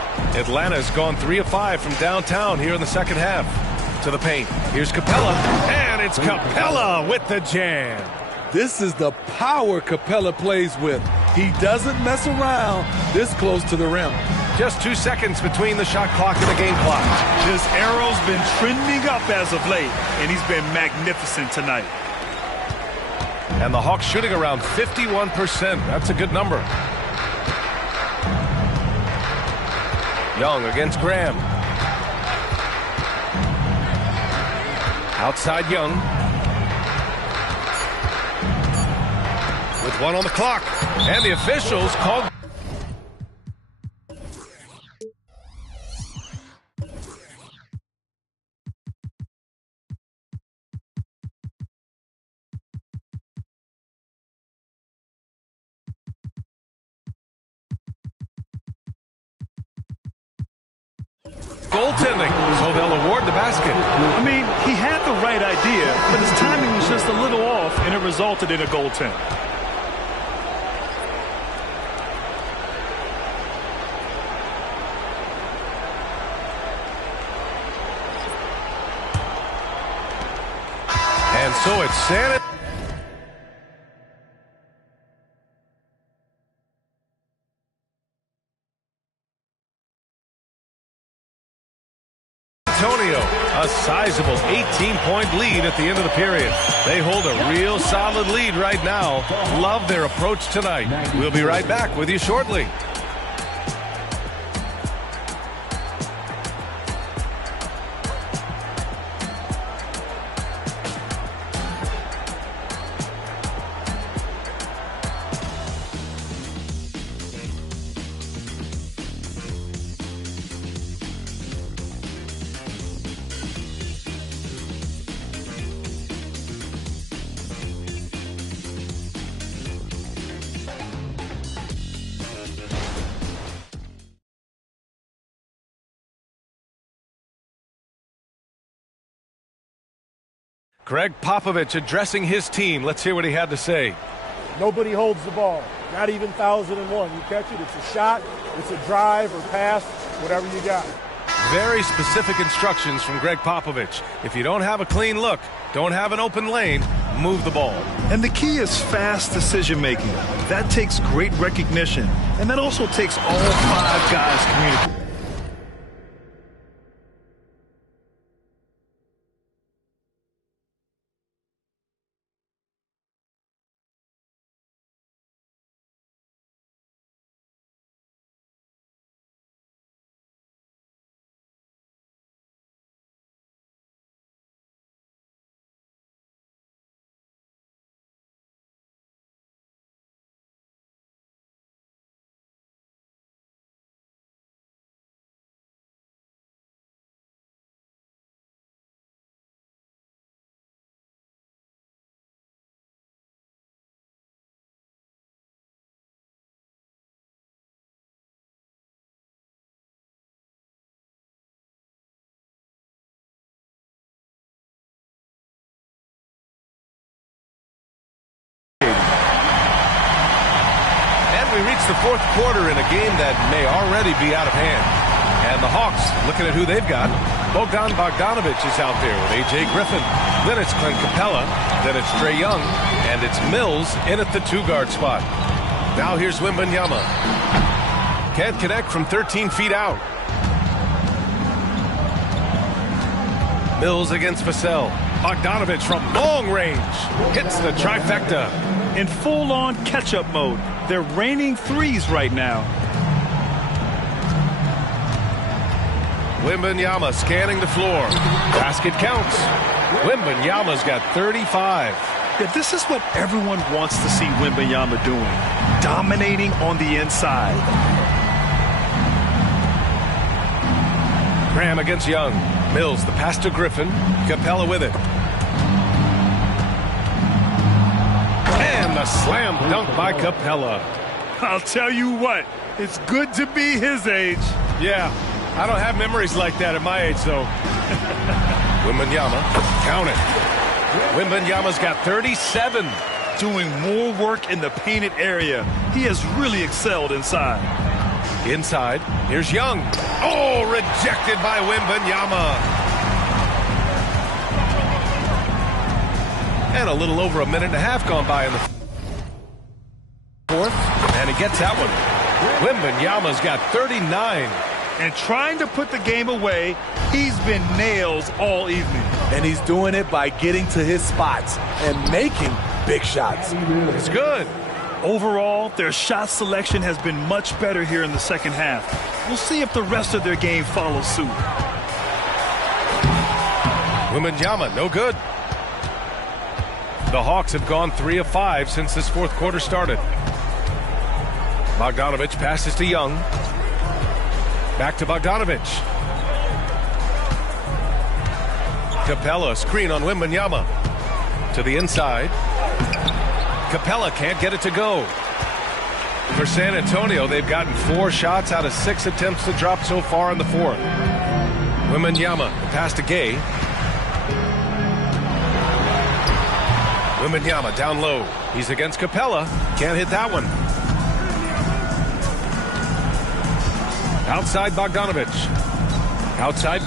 Atlanta's gone 3 of 5 from downtown here in the second half. To the paint. Here's Capella. And it's Capella with the jam. This is the power Capella plays with. He doesn't mess around this close to the rim. Just 2 seconds between the shot clock and the game clock. This arrow's been trending up as of late, and he's been magnificent tonight. And the Hawks shooting around 51%. That's a good number. Young against Graham. Outside Young. With 1 on the clock. And the officials called. Goaltending, so they'll award the basket. I mean, he had the right idea, but his timing was just a little off, and it resulted in a goaltend. And so it's San Antonio, a sizable 18-point lead at the end of the period. They hold a real solid lead right now. Love their approach tonight. We'll be right back with you shortly. Greg Popovich addressing his team. Let's hear what he had to say. Nobody holds the ball, not even 1,001. You catch it, it's a shot, it's a drive or pass, whatever you got. Very specific instructions from Greg Popovich. If you don't have a clean look, don't have an open lane, move the ball. And the key is fast decision-making. That takes great recognition, and that also takes all 5 guys communicating. we reach the fourth quarter in a game that may already be out of hand. And the Hawks, looking at who they've got, Bogdanovich is out there with A.J. Griffin. Then it's Clint Capella. Then it's Trae Young. And it's Mills in at the two-guard spot. Now here's Wembanyama. Can't connect from 13 feet out. Mills against Vassell. Bogdanovich from long range hits the trifecta. In full-on catch-up mode. They're raining threes right now. Wembanyama scanning the floor. Basket counts. Wembanyama's got 35. Yeah, this is what everyone wants to see Wembanyama doing. Dominating on the inside. Graham against Young. Mills, the pass to Griffin. Capella with it. And the slam dunk by Capella. I'll tell you what, it's good to be his age. Yeah, I don't have memories like that at my age, though. Wembanyama, count it. Wembanyama's got 37. Doing more work in the painted area. He has really excelled inside. Inside, here's Young. Oh, rejected by Wembanyama. And a little over a minute and a half gone by in the fourth. And he gets that one. Wembanyama's got 39. And trying to put the game away, he's been nails all evening. And he's doing it by getting to his spots and making big shots. It's good. Overall, their shot selection has been much better here in the second half. We'll see if the rest of their game follows suit. Wembanyama, no good. The Hawks have gone 3 of 5 since this fourth quarter started. Bogdanovich passes to Young. Back to Bogdanovich. Capella, screen on Wembanyama. To the inside. Capella can't get it to go. For San Antonio, they've gotten 4 shots out of 6 attempts to drop so far in the fourth. Wembanyama, the pass to Gay. Wembanyama down low. He's against Capella. Can't hit that one. Outside Bogdanovich. Outside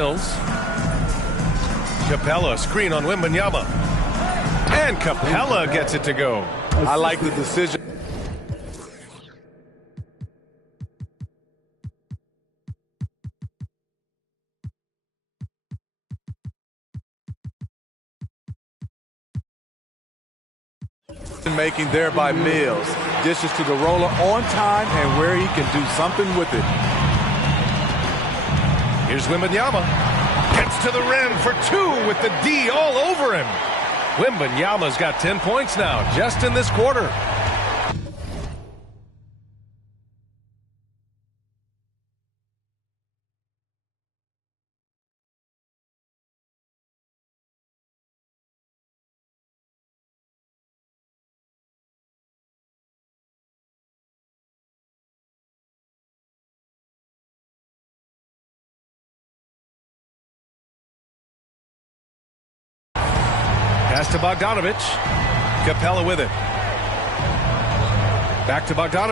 Mills. Capella, screen on Wembanyama. And Capella gets it to go. I like the decision. Making there by Mills. Dishes to the roller on time and where he can do something with it. Here's Wembanyama. Gets to the rim for two with the D all over him. Wembanyama's got 10 points now, just in this quarter. Pass to Bogdanovich. Capella with it. Back to Bogdanovich.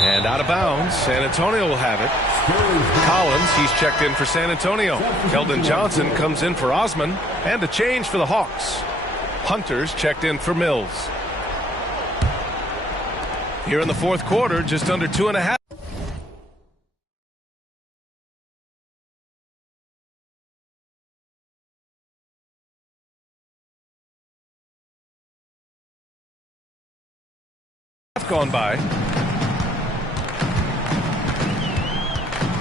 And out of bounds. San Antonio will have it. Collins, he's checked in for San Antonio. Keldon Johnson comes in for Osman. And a change for the Hawks. Hunter's checked in for Mills. Here in the fourth quarter, just under 2.5. Gone by.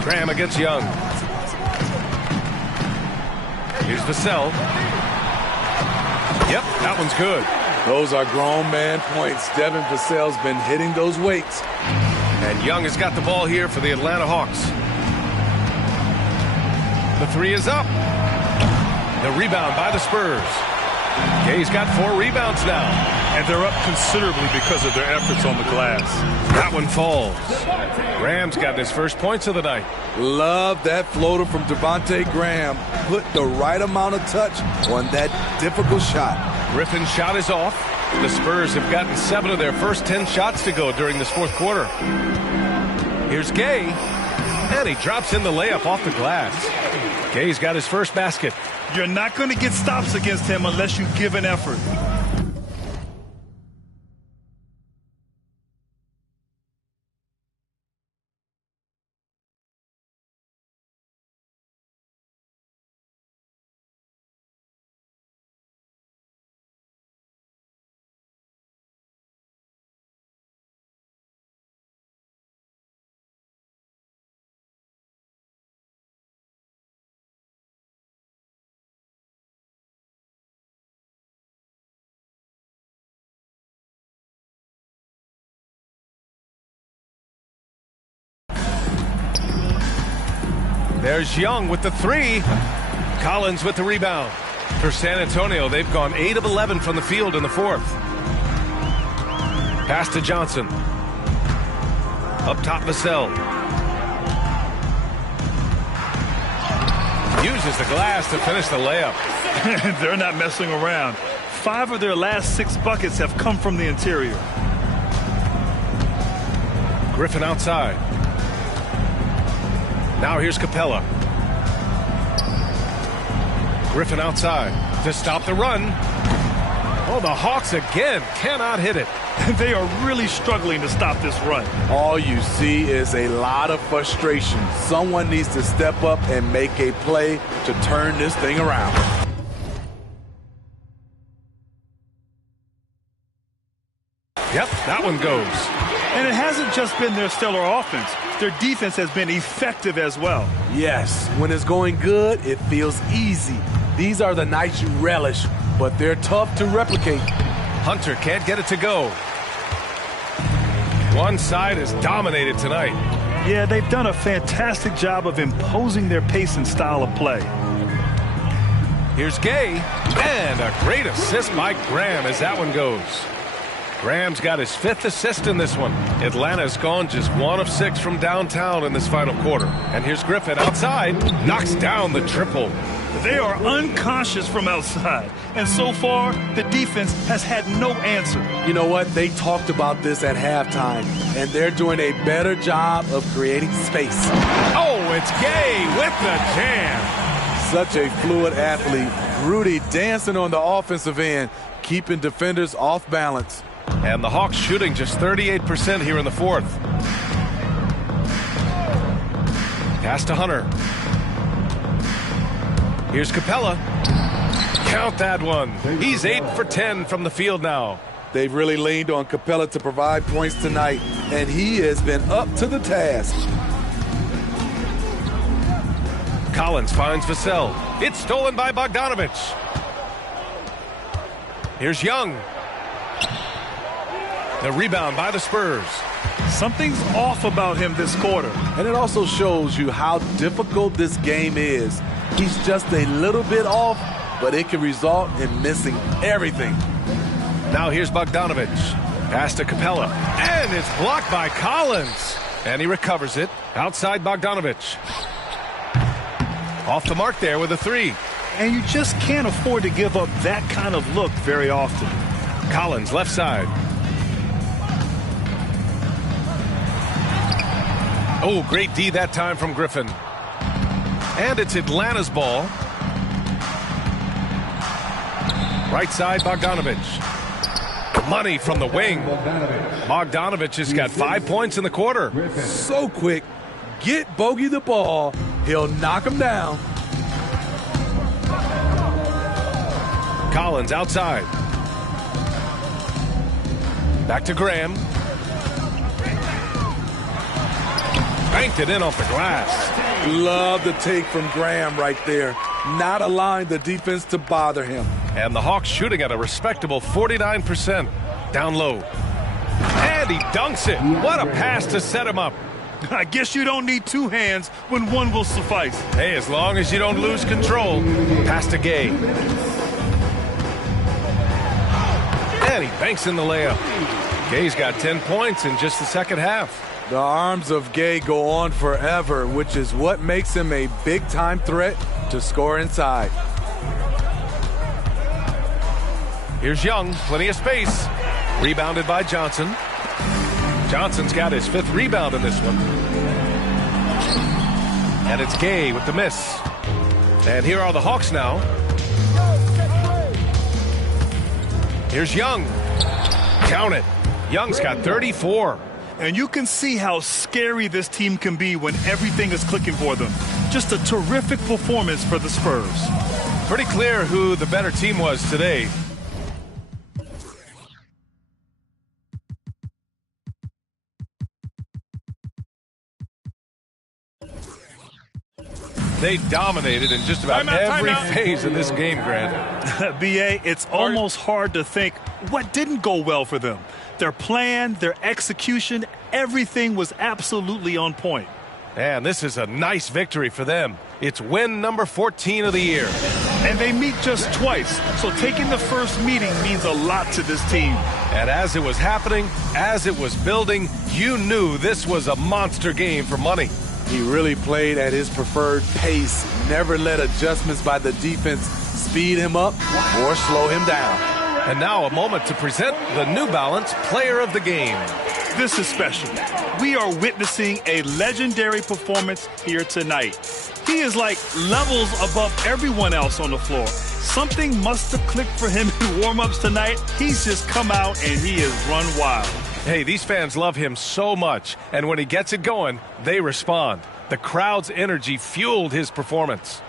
Graham against Young. Here's Vassell. Yep, that one's good. Those are grown man points. Devin Vassell's been hitting those weights. And Young has got the ball here for the Atlanta Hawks. The three is up. The rebound by the Spurs. Gay's got 4 rebounds now. And they're up considerably because of their efforts on the glass. That one falls. Graham's got his first points of the night. Love that floater from Devontae Graham. Put the right amount of touch on that difficult shot. Griffin's shot is off. The Spurs have gotten 7 of their first 10 shots to go during this fourth quarter. Here's Gay. And he drops in the layup off the glass. Gay's got his first basket. You're not going to get stops against him unless you give an effort. There's Young with the 3. Collins with the rebound. For San Antonio, they've gone 8 of 11 from the field in the fourth. Pass to Johnson. Up top, Vassell. Uses the glass to finish the layup. They're not messing around. 5 of their last 6 buckets have come from the interior. Griffin outside. Now here's Capella. Griffin outside to stop the run. Oh, the Hawks again cannot hit it. They are really struggling to stop this run. All you see is a lot of frustration. Someone needs to step up and make a play to turn this thing around. Yep, that one goes. And it hasn't just been their stellar offense. Their defense has been effective as well. Yes, when it's going good, it feels easy. These are the nights you relish, but they're tough to replicate. Hunter can't get it to go. One side is dominated tonight. Yeah, they've done a fantastic job of imposing their pace and style of play. Here's Gay, and a great assist by Graham as that one goes. Graham's got his 5th assist in this one. Atlanta's gone just 1 of 6 from downtown in this final quarter. And here's Griffin outside, knocks down the triple. They are unconscious from outside, and so far, the defense has had no answer. You know what? They talked about this at halftime, and they're doing a better job of creating space. Oh, it's Gay with the jam. Such a fluid athlete. Rudy dancing on the offensive end, keeping defenders off balance. And the Hawks shooting just 38% here in the 4th. Pass to Hunter. Here's Capella. Count that one. He's 8 for 10 from the field now. They've really leaned on Capella to provide points tonight, and he has been up to the task. Collins finds Vassell. It's stolen by Bogdanovich. Here's Young. The rebound by the Spurs. Something's off about him this quarter. And it also shows you how difficult this game is. He's just a little bit off, but it can result in missing everything. Now here's Bogdanovich. Pass to Capella. And it's blocked by Collins. And he recovers it. Outside Bogdanovich. Off the mark there with a 3. And you just can't afford to give up that kind of look very often. Collins left side. Oh, great D that time from Griffin. And it's Atlanta's ball. Right side, Bogdanovich. Money from the wing. Bogdanovich has got 5 points in the quarter. So quick. Get Bogey the ball. He'll knock him down. Collins outside. Back to Graham. Banked it in off the glass. Love the take from Graham right there. Not allowing the defense to bother him. And the Hawks shooting at a respectable 49%. Down low. And he dunks it. What a pass to set him up. I guess you don't need 2 hands when 1 will suffice. Hey, as long as you don't lose control. Pass to Gay. And he banks in the layup. Gay's got 10 points in just the second half. The arms of Gay go on forever, which is what makes him a big-time threat to score inside. Here's Young, plenty of space. Rebounded by Johnson. Johnson's got his 5th rebound in this one. And it's Gay with the miss. And here are the Hawks now. Here's Young. Count it. Young's got 34. And you can see how scary this team can be when everything is clicking for them. Just a terrific performance for the Spurs. Pretty clear who the better team was today. They dominated in just about every phase of this game, Grant. B.A., it's almost hard to think what didn't go well for them. Their plan, their execution, everything was absolutely on point. And this is a nice victory for them. It's win number 14 of the year. And they meet just twice, so taking the first meeting means a lot to this team. And as it was happening, as it was building, you knew this was a monster game for money. He really played at his preferred pace, never let adjustments by the defense speed him up or slow him down. And now a moment to present the New Balance Player of the Game. This is special. We are witnessing a legendary performance here tonight. He is like levels above everyone else on the floor. Something must have clicked for him in warm-ups tonight. He's just come out and he has run wild. Hey, these fans love him so much, and when he gets it going, they respond. The crowd's energy fueled his performance.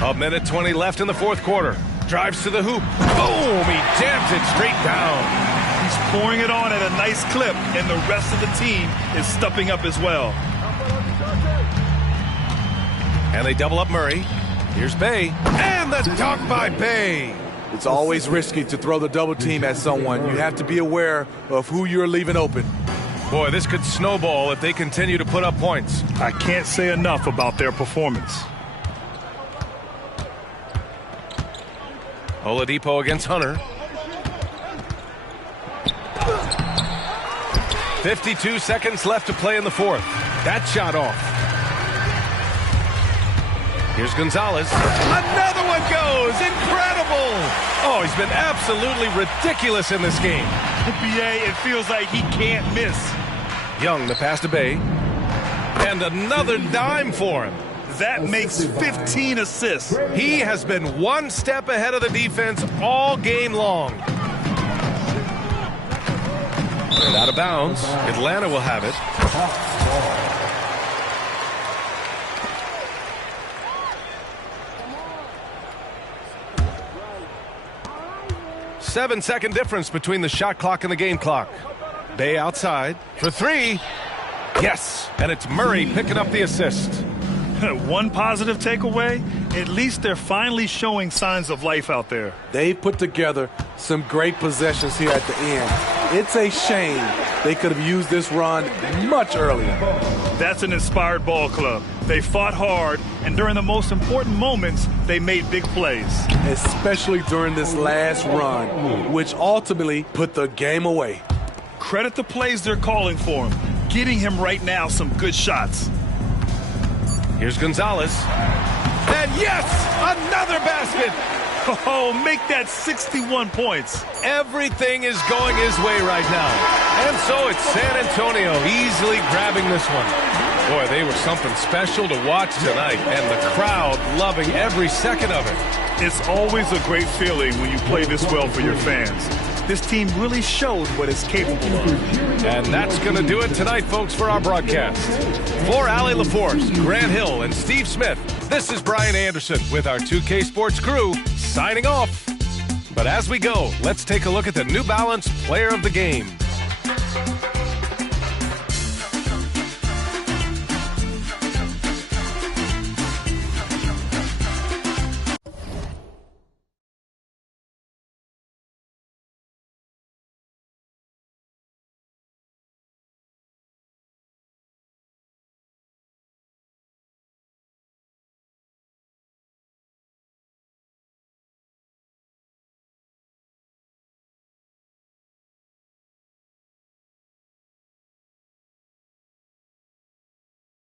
A minute 20 left in the fourth quarter. Drives to the hoop. Boom! He jams it straight down. He's pouring it on at a nice clip, and the rest of the team is stepping up as well. And they double up Murray. Here's Bay. And the dunk by Bay. It's always risky to throw the double team at someone. You have to be aware of who you're leaving open. Boy, this could snowball if they continue to put up points. I can't say enough about their performance. Oladipo against Hunter. 52 seconds left to play in the fourth. That shot off. Here's Gonzalez. Another one goes. Incredible. Oh, he's been absolutely ridiculous in this game. NBA, it feels like he can't miss. Young, the pass to Bay. And another dime for him. That makes 15 assists. He has been one step ahead of the defense all game long. And out of bounds. Atlanta will have it. 7-second difference between the shot clock and the game clock. Bay outside for three. Yes, and it's Murray picking up the assist. One positive takeaway, at least they're finally showing signs of life out there. They put together some great possessions here at the end. It's a shame they could have used this run much earlier. That's an inspired ball club. They fought hard, and during the most important moments, they made big plays. Especially during this last run, which ultimately put the game away. Credit the plays they're calling for him, getting him right now some good shots. Here's Gonzalez. And yes, another basket. Oh, make that 61 points. Everything is going his way right now. And so it's San Antonio easily grabbing this one. Boy, they were something special to watch tonight, and the crowd loving every second of it. It's always a great feeling when you play this well for your fans. This team really showed what it's capable of. And that's going to do it tonight, folks, for our broadcast. For Allie LaForce, Grant Hill, and Steve Smith, this is Brian Anderson with our 2K Sports crew signing off. But as we go, let's take a look at the New Balance Player of the Game.